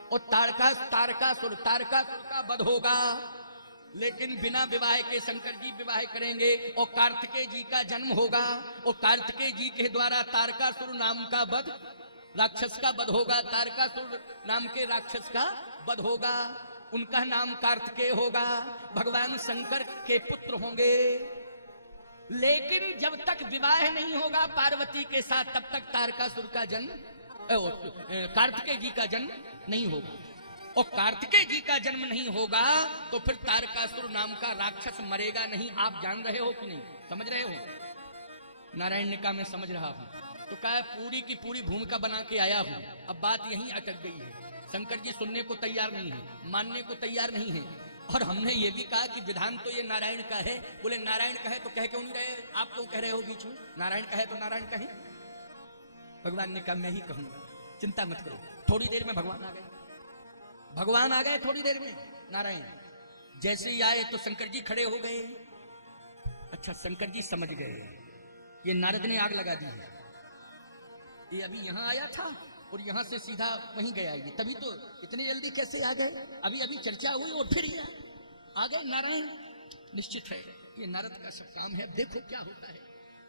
और तारकासुर का वध होगा, लेकिन बिना विवाह के शंकर जी विवाह करेंगे और कार्तिकेय जी का जन्म होगा और कार्तिकेय जी के द्वारा तारकासुर नाम का वध, राक्षस का वध होगा। तारकासुर नाम के राक्षस का वध होगा, उनका नाम कार्तिकेय होगा, भगवान शंकर के पुत्र होंगे। लेकिन जब तक विवाह नहीं होगा पार्वती के साथ, तब तक तारकासुर का जन्म, कार्तिकेय जी का जन्म नहीं होगा। और कार्तिकेय जी का जन्म नहीं होगा तो फिर तारकासुर नाम का राक्षस मरेगा नहीं। आप जान रहे हो कि नहीं, समझ रहे हो? नारायण ने कहा मैं समझ रहा हूं। तो कहा पूरी की पूरी भूमिका बना के आया हूं, अब बात यहीं अटक गई है। शंकर जी सुनने को तैयार नहीं है, मानने को तैयार नहीं है। और हमने ये भी कहा कि विधान तो ये नारायण का है। बोले नारायण कहे तो कह क्यों नहीं रहे, आप क्यों कह रहे हो बीच में? नारायण कहे तो नारायण कहे। भगवान ने कहा मैं ही कहूंगा, चिंता मत करो। थोड़ी देर में भगवान आ गए थोड़ी देर में। नारायण जैसे ही आए तो शंकर जी खड़े हो गए। अच्छा, शंकर जी समझ गए ये नारद ने आग लगा दी है, ये अभी यहां आया था और यहां से सीधा वहीं गया, ये तभी तो इतनी जल्दी कैसे आ गए? अभी चर्चा हुई और फिर आ गए नारायण। निश्चित है ये नारद का सब काम है। अब देखो क्या होता है।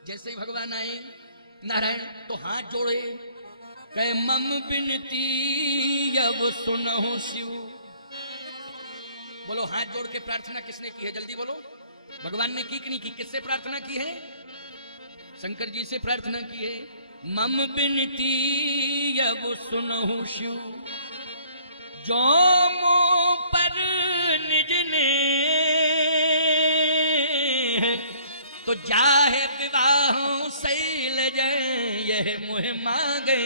जैसे ही भगवान आए नारायण तो हाथ जोड़े, कहे मम बिनती अब सुनहु शिव। बोलो हाथ जोड़ के प्रार्थना किसने की है? जल्दी बोलो। भगवान ने की कि नहीं की? किससे प्रार्थना की है? शंकर जी से प्रार्थना की है। मम बिनती अब सुनहु शिव, जो मो पर निज ने तो जाहे विवाह शैल जय, यह मुह मांगे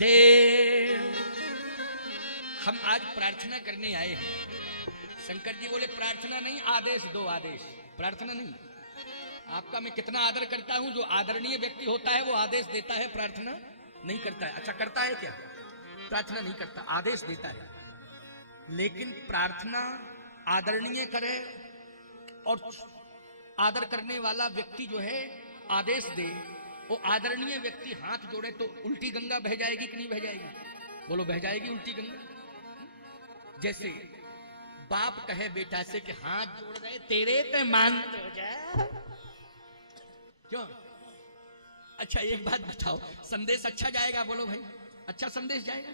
दे। हम आज प्रार्थना करने आए हैं। शंकर जी बोले प्रार्थना नहीं, आदेश दो। आदेश, प्रार्थना नहीं। आपका मैं कितना आदर करता हूं। जो आदरणीय व्यक्ति होता है वो आदेश देता है, प्रार्थना नहीं करता है। अच्छा करता है क्या? प्रार्थना नहीं करता, आदेश देता है। लेकिन प्रार्थना आदरणीय करे और आदर करने वाला व्यक्ति जो है आदेश दे, वो आदरणीय व्यक्ति हाथ जोड़े तो उल्टी गंगा बह जाएगी कि नहीं बह जाएगी? बोलो बह जाएगी उल्टी गंगा। जैसे बाप कहे बेटा से कि हाथ जोड़ रहे तेरे पे मान हो जाए, क्यों? अच्छा एक बात बताओ, संदेश अच्छा जाएगा? बोलो भाई, अच्छा संदेश जाएगा?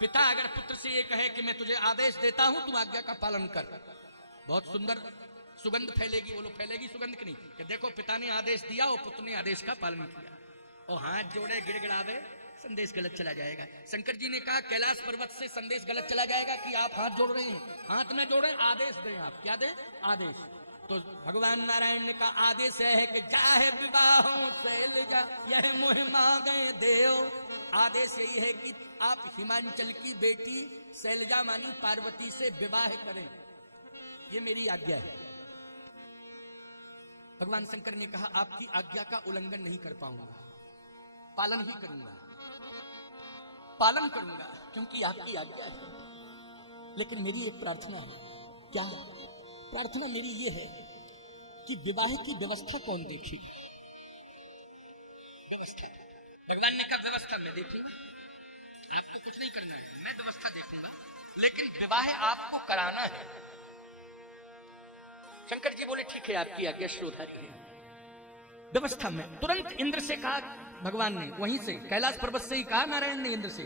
पिता अगर पुत्र से ये कहे कि मैं तुझे आदेश देता हूं, तुम आज्ञा का पालन कर, बहुत सुंदर सुगंध फैलेगी। बोलो फैलेगी सुगंध की नहीं? कि देखो पिता ने आदेश दिया और पुत्र ने आदेश का पालन किया। और हाथ जोड़े गिड़गिड़ावे, संदेश गलत चला जाएगा। शंकर जी ने कहा कैलाश पर्वत से संदेश गलत चला जाएगा कि आप हाथ जोड़ रहे हैं। हाथ न जोड़े, आदेश दें। आप क्या दें? आदेश। तो भगवान नारायण ने कहा आदेश है कि जाहे विवाहों शैल जा, यह मुह मांगे देव। आदेश यही है कि आप हिमांचल की बेटी शैलजा मानी पार्वती से विवाह करें, ये मेरी आज्ञा है। भगवान शंकर ने कहा आपकी आज्ञा का उल्लंघन नहीं कर पाऊंगा, पालन भी करूंगा, पालन करूंगा, क्योंकि आपकी आज्ञा है। लेकिन मेरी एक प्रार्थना है। क्या है प्रार्थना? मेरी ये है कि विवाह की व्यवस्था कौन देखेगी? व्यवस्था भगवान ने कहा व्यवस्था में देखूंगा, आपको कुछ नहीं करना है, मैं व्यवस्था देखूंगा, लेकिन विवाह आपको कराना है। शंकर जी बोले ठीक है आपकी आज्ञा श्रोधारी है। व्यवस्था में तुरंत इंद्र से कहा भगवान ने, वहीं से कैलाश पर्वत से ही कहा नारायण ने इंद्र से।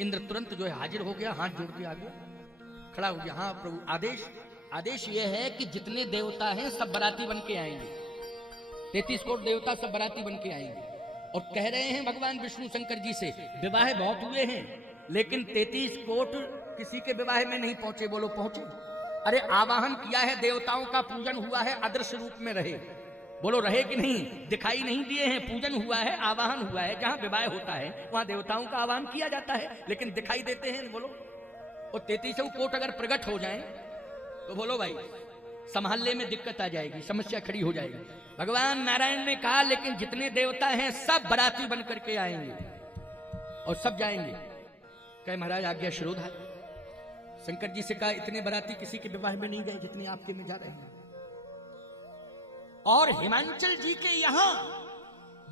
इंद्र तुरंत जो है हाजिर हो गया, हाथ जोड़ के आ गया, खड़ा हो गया। हाँ प्रभु, आदेश ये है कि जितने देवता हैं सब बराती बन के आएंगे। 33 करोड़ देवता सब बराती बन के आएंगे। और कह रहे हैं भगवान विष्णु शंकर जी से विवाह बहुत हुए हैं, लेकिन 33 कोट किसी के विवाह में नहीं पहुंचे। बोलो पहुंचे? अरे आवाहन किया है, देवताओं का पूजन हुआ है, अदृश्य रूप में रहे। बोलो रहे कि नहीं? दिखाई नहीं दिए हैं, पूजन हुआ है, आवाहन हुआ है। जहां विवाह होता है वहां देवताओं का आवाहन किया जाता है, लेकिन दिखाई देते हैं। बोलो और 33 कोट अगर प्रकट हो जाए तो बोलो भाई संभालने में दिक्कत आ जाएगी, समस्या खड़ी हो जाएगी। भगवान नारायण ने कहा लेकिन जितने देवता हैं सब बराती बन करके आएंगे और सब जाएंगे। कहे महाराज आज्ञा श्रोधा। शंकर जी से कहा इतने बराती किसी के विवाह में नहीं गए जितने आपके में जा रहे हैं। और हिमांचल जी के यहां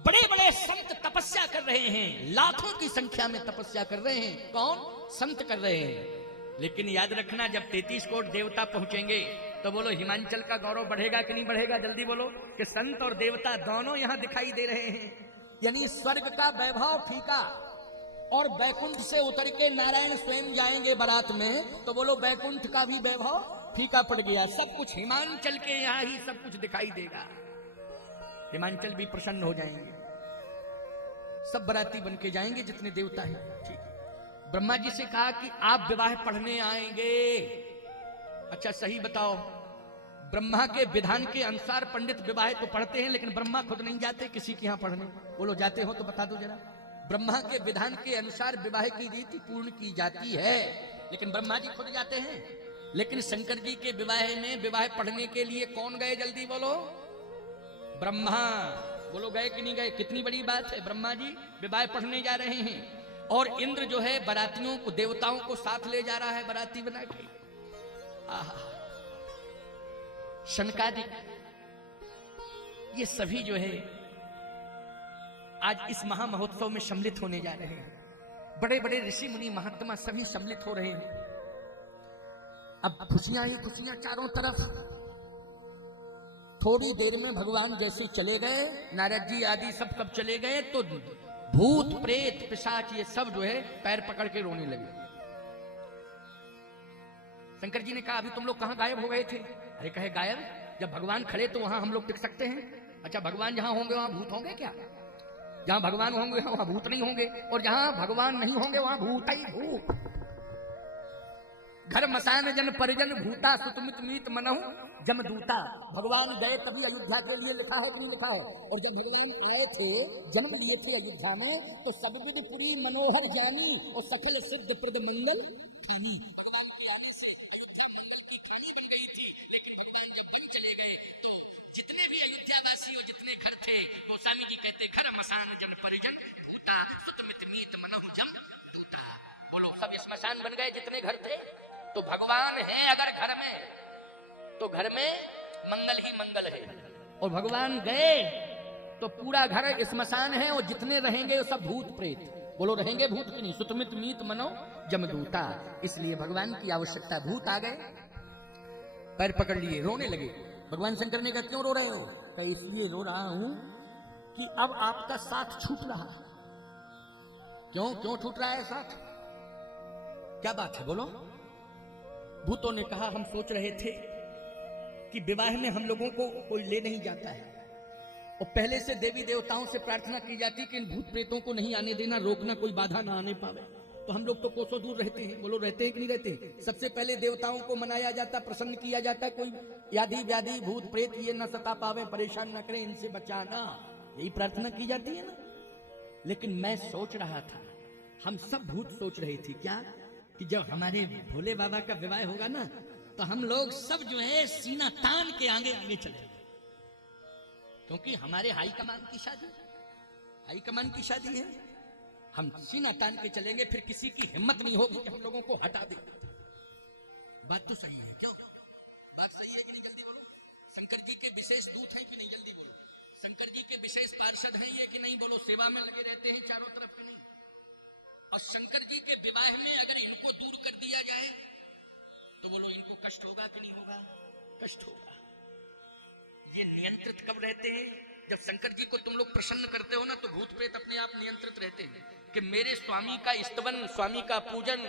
बड़े बड़े संत तपस्या कर रहे हैं, लाखों की संख्या में तपस्या कर रहे हैं। कौन? संत कर रहे हैं। लेकिन याद रखना, जब 33 करोड़ देवता पहुंचेंगे तो बोलो हिमांचल का गौरव बढ़ेगा कि नहीं बढ़ेगा? जल्दी बोलो। कि संत और देवता दोनों यहां दिखाई दे रहे हैं। यानी स्वर्ग का वैभव फीका, और बैकुंठ से उतर के नारायण स्वयं जाएंगे बारात में, तो बोलो बैकुंठ का भी वैभव फीका पड़ गया। सब कुछ हिमांचल के यहाँ ही सब कुछ दिखाई देगा। हिमांचल भी प्रसन्न हो जाएंगे, सब बराती बन के जाएंगे जितने देवता हैं। ठीक। ब्रह्मा जी से कहा कि आप विवाह पढ़ने आएंगे। अच्छा सही बताओ, ब्रह्मा के विधान के अनुसार पंडित विवाह तो पढ़ते हैं, लेकिन ब्रह्मा खुद नहीं जाते किसी के यहां पढ़ने? बोलो जाते हो तो बता दो जरा। ब्रह्मा के विधान के अनुसार विवाह की रीति पूर्ण की जाती है, लेकिन ब्रह्मा जी खुद जाते हैं। लेकिन शंकर जी के विवाह में विवाह पढ़ने के लिए कौन गए? जल्दी बोलो। ब्रह्मा। बोलो गए कि नहीं गए? कितनी बड़ी बात है, ब्रह्मा जी विवाह पढ़ने जा रहे हैं, और इंद्र जो है बारातियों को, देवताओं को साथ ले जा रहा है बाराती बना के। शनकादिक ये सभी जो है आज इस महा महोत्सव में सम्मिलित होने जा रहे हैं। बड़े बड़े ऋषि मुनि महात्मा सभी सम्मिलित हो रहे हैं। अब खुशियां ही खुशियां चारों तरफ। थोड़ी देर में भगवान जैसे चले गए, नारद जी आदि सब कब चले गए, तो भूत प्रेत पिशाच ये सब जो है पैर पकड़ के रोने लगे। शंकर जी ने कहा अभी तुम लोग कहां गायब हो गए थे? अरे कहे गायब? जब भगवान खड़े तो वहां हम लोग टिक सकते हैं? अच्छा भगवान जहां होंगे वहां भूत होंगे क्या? जहां भगवान होंगे वहां भूत नहीं होंगे, और जहां भगवान नहीं होंगे वहां भूत ही भूत। घर मसान जन परिजन भूता सुतमित मीत मनहु जमदूता। भगवान गए तभी अयोध्या के लिए लिखा है कि नहीं लिखा है? और जब भगवान आए थे, जन्म लिए थे अयोध्या में, तो सबविध पुरी मनोहर जानी और सकल सिद्ध प्रद मंगल ठानी। भगवान के आने से अयोध्या मंगल की ठानी बन गई थी। लेकिन भगवान जब बन चले गए तो जितने भी अयोध्यावासी और जितने घर थे, वो स्वामी जी कहते घर मसान जन परिजन भूता सुतमित मीत मनहु जमदूता। बोलो सब स्मशान बन गए जितने घर थे। तो भगवान है अगर घर में, तो घर में मंगल ही मंगल है, और भगवान गए तो पूरा घर स्मशान है, और जितने रहेंगे वो सब भूत प्रेत। बोलो रहेंगे भूत की नहीं? सुतमित मीत मनो जमदूता। इसलिए भगवान की आवश्यकता। भूत आ गए, पैर पकड़ लिए, रोने लगे। भगवान शंकर ने कहा क्यों रो रहे हो? कहा इसलिए रो रहा हूं कि अब आपका साथ छूट रहा। क्यों क्यों छूट रहा है साथ? क्या बात है बोलो। भूतों ने कहा हम सोच रहे थे कि विवाह में हम लोगों को कोई ले नहीं जाता है, और पहले से देवी देवताओं से प्रार्थना की जाती कि इन भूत प्रेतों को नहीं आने देना, रोकना, कोई बाधा ना आने पावे। तो हम लोग तो कोसों दूर रहते हैं। बोलो रहते हैं कि नहीं रहते? सबसे पहले देवताओं को मनाया जाता, प्रसन्न किया जाता, कोई यादि व्याधि भूत प्रेत ये न सता पावे, परेशान न करे, इनसे बचाना, यही प्रार्थना की जाती है ना। लेकिन मैं सोच रहा था, हम सब भूत सोच रही थी क्या, कि जब हमारे भोले बाबा का विवाह होगा ना, तो हम लोग सब जो है सीना तान के आगे आगे चले, क्योंकि हमारे हाई कमान की शादी, हाई कमान की शादी है। हम सीना तान के चलेंगे, फिर किसी की हिम्मत नहीं होगी कि हम लोगों को हटा दे। बात तो सही है, क्यों? बात सही है कि नहीं? जल्दी बोलो। शंकर जी के विशेष दूत हैं कि नहीं? जल्दी बोलो। शंकर जी के विशेष पार्षद हैं ये कि नहीं? बोलो। सेवा में लगे रहते हैं चारों तरफ कि नहीं? और शंकर जी के विवाह में अगर इनको दूर कर दिया जाए तो बोलो इनको कष्ट होगा कि नहीं होगा? कष्ट होगा। ये नियंत्रित कब रहते हैं? जब शंकर जी को तुम लोग प्रसन्न करते हो ना, तो भूत प्रेत अपने आप नियंत्रित रहते हैं कि मेरे स्वामी का स्तवन, स्वामी का पूजन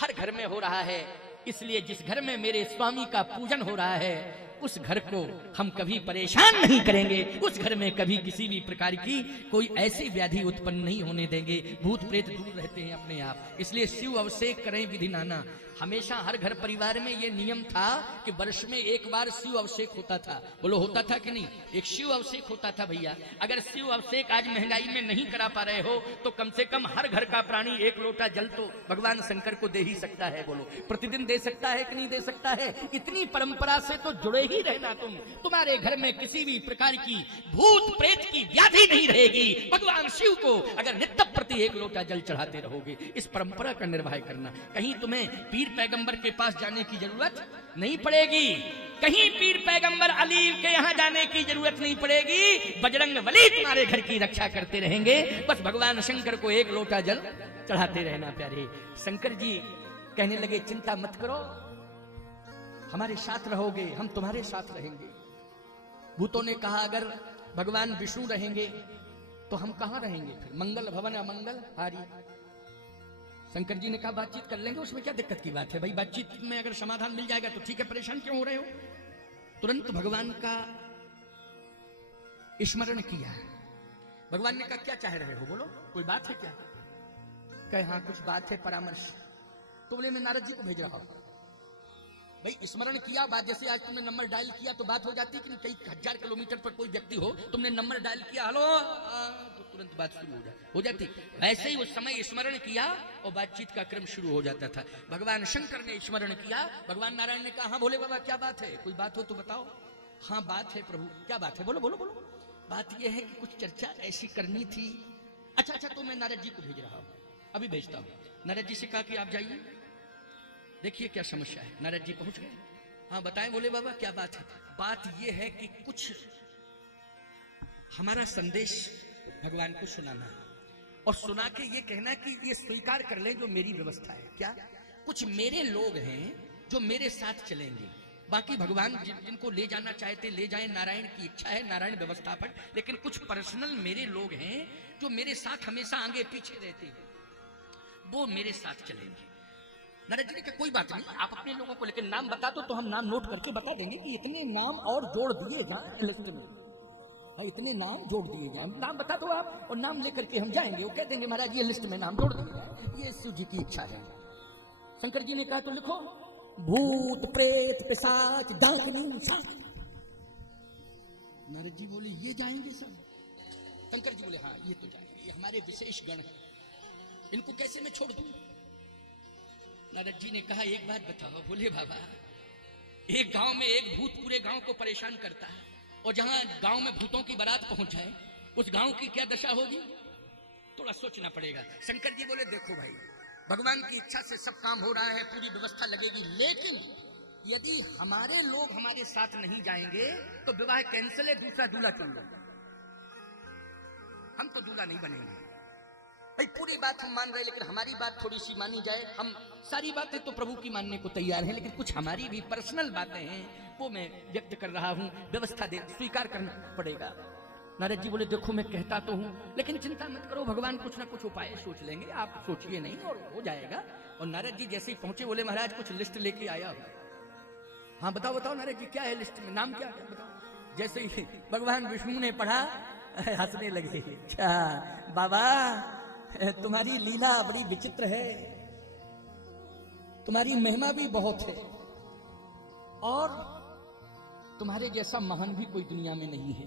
हर घर में हो रहा है। इसलिए जिस घर में मेरे स्वामी का पूजन हो रहा है, उस घर को हम कभी परेशान नहीं करेंगे, उस घर में कभी किसी भी प्रकार की कोई ऐसी व्याधि उत्पन्न नहीं होने देंगे। भूत प्रेत दूर रहते हैं अपने आप। इसलिए शिव अभिषेक करें विधि नाना। हमेशा हर घर परिवार में ये नियम था कि वर्ष में एक बार शिव अभिषेक होता था। बोलो होता था कि नहीं? एक शिव अभिषेक होता था भैया। अगर शिव अभिषेक आज महंगाई में नहीं करा पा रहे हो, तो कम से कम हर घर का प्राणी एक लोटा जल तो भगवान शंकर को दे ही सकता है। बोलो प्रतिदिन दे सकता है कि नहीं दे सकता है? इतनी परंपरा से तो जुड़े ही रहना तुम, तुम्हारे घर में किसी भी प्रकार की भूत प्रेत की व्याधि नहीं रहेगी। भगवान शिव को अगर नित्य प्रति 1 लोटा जल चढ़ाते रहोगे, इस परंपरा का निर्वाह करना, कहीं तुम्हें पीर पैगंबर के पास जाने की जरूरत नहीं पड़ेगी, कहीं पीर पैगंबर अली के यहाँ जाने की जरूरत नहीं पड़ेगी। बजरंग बली तुम्हारे घर की रक्षा करते रहेंगे। बस भगवान शंकर को 1 लोटा जल चढ़ाते रहना प्यारे। शंकर जी कहने लगे, चिंता मत करो, हमारे साथ रहोगे, हम तुम्हारे साथ रहेंगे। भूतों ने कहा, अगर भगवान विष्णु रहेंगे तो हम कहां रहेंगे फिर, मंगल भवन अमंगल हारी। शंकर जी ने कहा, बातचीत कर लेंगे, उसमें क्या दिक्कत की बात है भाई, बातचीत में अगर समाधान मिल जाएगा तो ठीक है, परेशान क्यों हो रहे हो। तुरंत भगवान का स्मरण किया। भगवान ने कहा, क्या चाह रहे हो, बोलो, कोई बात है क्या। कहे, हाँ कुछ बात है, परामर्श। तो बोले, मैं नारद जी को भेज रहा हूं। भाई स्मरण किया, बात जैसे आज तुमने नंबर डायल किया तो बात हो जाती कि नहीं, कई 1000 किलोमीटर पर कोई व्यक्ति हो, तुमने नंबर डायल किया, हेलो, तो तुरंत बात शुरू हो जाती। वैसे ही उस समय स्मरण किया और बातचीत का क्रम शुरू हो जाता था। भगवान शंकर ने स्मरण किया, भगवान नारायण ने कहा, हाँ भोले बाबा क्या बात है, कोई बात हो तो बताओ। हाँ बात है प्रभु, क्या बात है, बोलो बोलो बोलो। बात यह है कि कुछ चर्चा ऐसी करनी थी। अच्छा, तो मैं नारद जी को भेज रहा हूं, अभी भेजता हूं। नारद जी से कहा कि आप जाइए, देखिए क्या समस्या है। नारद जी पहुंच गए। हाँ बताएं बोले बाबा, क्या बात है। बात यह है कि कुछ हमारा संदेश भगवान को सुनाना है, और सुना के ये कहना कि ये स्वीकार कर ले जो मेरी व्यवस्था है। क्या, कुछ मेरे लोग हैं जो मेरे साथ चलेंगे, बाकी भगवान जिनको ले जाना चाहते ले जाएं, नारायण की इच्छा है, नारायण व्यवस्थापक, लेकिन कुछ पर्सनल मेरे लोग हैं जो मेरे साथ हमेशा आगे पीछे रहते हैं, वो मेरे साथ चलेंगे। नारद जी ने कहा, कोई बात नहीं, आप अपने लोगों को, लेकिन नाम बता दो तो हम नाम नोट करके बता देंगे कि इतने नाम और जोड़ दिए जाए लिस्ट में, और इतने नाम जोड़ दिए जाए। नाम बता दो आप, और नाम लेकर के हम जाएंगे, वो कह देंगे महाराज ये लिस्ट में नाम जोड़ दिए जाए, ये शिव जी की इच्छा है। शंकर जी ने कहा, तो लिखो, भूत प्रेत पिशाच डाकनी साथ। नारद जी बोले, ये जाएंगे सब। शंकर जी बोले, हाँ ये तो जाएंगे, ये हमारे विशेष गण हैं, इनको कैसे मैं छोड़ दूं। नारद जी ने कहा, एक बात बताओ बोले बाबा, एक गांव में एक भूत पूरे गांव को परेशान करता है, और जहां गांव में भूतों की बारात पहुंच जाए, उस गांव की क्या दशा होगी, थोड़ा सोचना पड़ेगा। शंकर जी बोले, देखो भाई, भगवान की इच्छा से सब काम हो रहा है, पूरी व्यवस्था लगेगी, लेकिन यदि हमारे लोग हमारे साथ नहीं जाएंगे तो विवाह कैंसिल है, दूसरा दूल्हा चुन लो, हम तो दूल्हा नहीं बनेंगे। भाई पूरी बात हम मान रहे, लेकिन हमारी बात थोड़ी सी मानी जाए। हम सारी बातें तो प्रभु की मानने को तैयार हैं, लेकिन कुछ हमारी भी पर्सनल बातें हैं, वो मैं व्यक्त कर रहा हूं, व्यवस्था दे, स्वीकार करना पड़ेगा। नारद जी बोले, देखो मैं कहता तो हूं, लेकिन चिंता मत करो, भगवान कुछ ना कुछ उपाय सोच लेंगे, आप सोचिए नहीं और हो जाएगा। और नारद जी जैसे ही पहुंचे बोले, महाराज कुछ लिस्ट लेके आया हो। हाँ बताओ बताओ नारद जी, क्या है लिस्ट में, नाम क्या है बताओ। जैसे ही भगवान विष्णु ने पढ़ा, हंसने लगे, क्या बाबा तुम्हारी लीला बड़ी विचित्र है, तुम्हारी महिमा भी बहुत है, और तुम्हारे जैसा महान भी कोई दुनिया में नहीं है।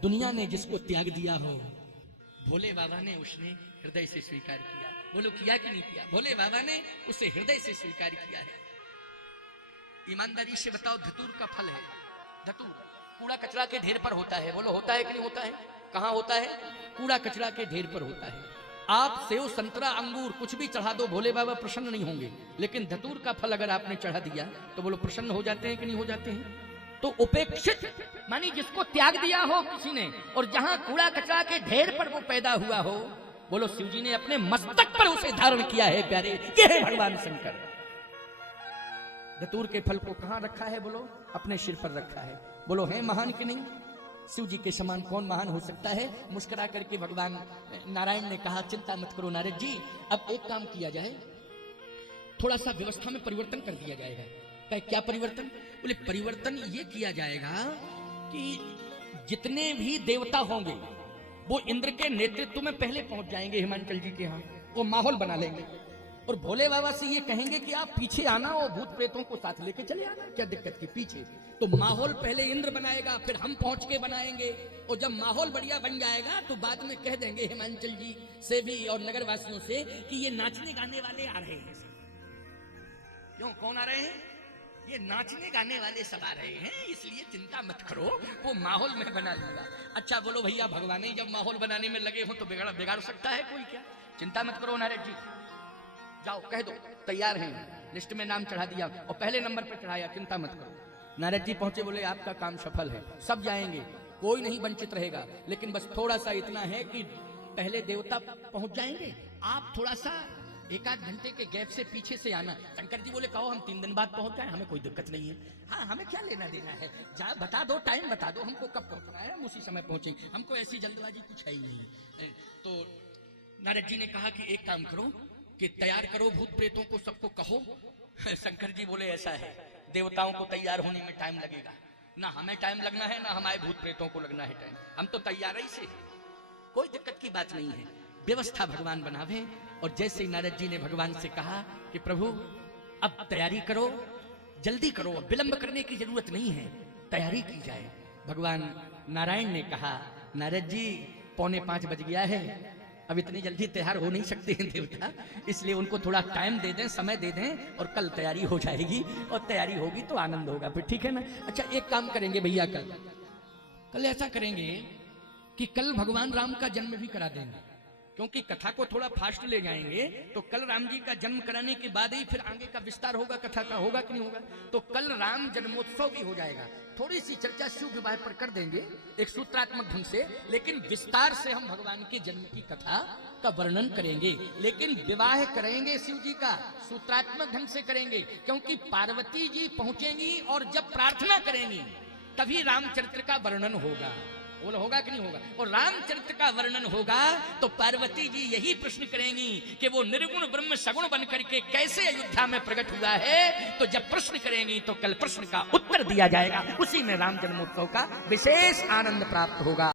दुनिया ने जिसको त्याग दिया हो, भोले बाबा ने उसने हृदय से स्वीकार किया। बोलो किया कि नहीं किया, भोले बाबा ने उसे हृदय से स्वीकार किया है। ईमानदारी से बताओ, धतूर का फल है, धतूर कूड़ा कचरा के ढेर पर होता है, बोलो होता है कि नहीं होता है, कहां होता है, कूड़ा कचरा के ढेर पर होता है। आप सेव संतरा अंगूर कुछ भी चढ़ा दो, भोले बाबा प्रसन्न नहीं होंगे, लेकिन धतूर का फल अगर आपने चढ़ा दिया तो बोलो प्रसन्न हो जाते हैं कि नहीं हो जाते हैं। तो उपेक्षित मानी जिसको त्याग दिया हो किसी ने, और जहां कूड़ा कचरा के ढेर पर वो पैदा हुआ हो, बोलो शिव जी ने अपने मस्तक पर उसे धारण किया है प्यारे, ये है भगवान शंकर। धतूर के फल को कहां रखा है, बोलो अपने सिर पर रखा है। बोलो है महान कि नहीं, शिव जी के समान कौन महान हो सकता है। मुस्कुरा करके भगवान नारायण ने कहा, चिंता मत करो नारद जी, अब एक काम किया जाए, थोड़ा सा व्यवस्था में परिवर्तन कर दिया जाएगा। कहे क्या परिवर्तन, बोले परिवर्तन ये किया जाएगा कि जितने भी देवता होंगे वो इंद्र के नेतृत्व में पहले पहुंच जाएंगे हिमांचल जी के यहाँ, वो माहौल बना लेंगे, और भोले बाबा से ये कहेंगे कि आप पीछे आना और भूत प्रेतों को साथ लेके चले आना, क्या दिक्कत की पीछे। तो माहौल पहले इंद्र बनाएगा, फिर हम पहुंच के बनाएंगे, और जब माहौल बढ़िया बन जाएगा तो बाद में कह देंगे हिमांचल जी से भी और नगर वासियों से कि ये नाचने गाने वाले आ रहे हैं। क्यों, कौन आ रहे हैं, ये नाचने गाने वाले सब आ रहे हैं, इसलिए चिंता मत करो, वो माहौल में बना लूंगा। अच्छा बोलो भैया, भगवान ही जब माहौल बनाने में लगे हो तो बिगाड़ सकता है कोई क्या? चिंता मत करो नारद जी, जाओ कह दो तैयार हैं, लिस्ट में नाम चढ़ा दिया और पहले नंबर पर चढ़ाया, चिंता मत करो। नारद जी पहुंचे, बोले आपका काम सफल है, सब जाएंगे, कोई नहीं वंचित रहेगा, लेकिन बस थोड़ा सा इतना है कि पहले देवता पहुंच जाएंगे, आप थोड़ा सा 1-8 घंटे के गैप से पीछे से आना। शंकर जी बोले कहो हम 3 दिन बाद पहुंच जाए, हमें कोई दिक्कत नहीं है। हाँ हमें क्या लेना देना है, जा बता दो, टाइम बता दो हमको कब पहुंचना है, हम उसी समय पहुंचेंगे, हमको ऐसी जल्दबाजी कुछ है ही नहीं। तो नारद जी ने कहा कि एक काम करो कि तैयार करो भूत प्रेतों को, सबको कहो। शंकर जी बोले ऐसा है, देवताओं को तैयार होने में टाइम लगेगा, ना हमें टाइम लगना है ना हमारे भूत प्रेतों को लगना है टाइम, हम तो तैयार ही से, कोई दिक्कत की बात नहीं है, व्यवस्था भगवान बनावे। और जैसे ही नारद जी ने भगवान से कहा कि प्रभु अब तैयारी करो, जल्दी करो, विलंब करने की जरूरत नहीं है, तैयारी की जाए। भगवान नारायण ने कहा नारद जी 4:45 बज गया है, अब इतनी जल्दी तैयार हो नहीं सकते हैं देवता, इसलिए उनको थोड़ा टाइम दे दें, समय दे दें, और कल तैयारी हो जाएगी, और तैयारी होगी तो आनंद होगा फिर, ठीक है ना? अच्छा एक काम करेंगे भैया, कल ऐसा करेंगे कि कल भगवान राम का जन्म भी करा देंगे, क्योंकि कथा को थोड़ा फास्ट ले जाएंगे तो कल राम जी का जन्म कराने के बाद ही फिर आगे का विस्तार होगा, कथा का होगा कि नहीं होगा। तो कल राम जन्मोत्सव भी हो जाएगा, थोड़ी सी चर्चा शिव विवाह पर कर देंगे एक सूत्रात्मक ढंग से, लेकिन विस्तार से हम भगवान के जन्म की कथा का वर्णन करेंगे। लेकिन विवाह करेंगे शिव जी का सूत्रात्मक ढंग से करेंगे, क्योंकि पार्वती जी पहुंचेंगी और जब प्रार्थना करेंगी तभी रामचरित्र का वर्णन होगा, बोलो होगा कि नहीं होगा? और रामचरित्र का वर्णन होगा तो पार्वती जी यही प्रश्न करेंगी कि वो निर्गुण ब्रह्म सगुण बन करके कैसे अयोध्या में प्रकट हुआ है। तो जब प्रश्न करेंगी तो कल प्रश्न का उत्तर दिया जाएगा, उसी में राम जन्मोत्सव का विशेष आनंद प्राप्त होगा।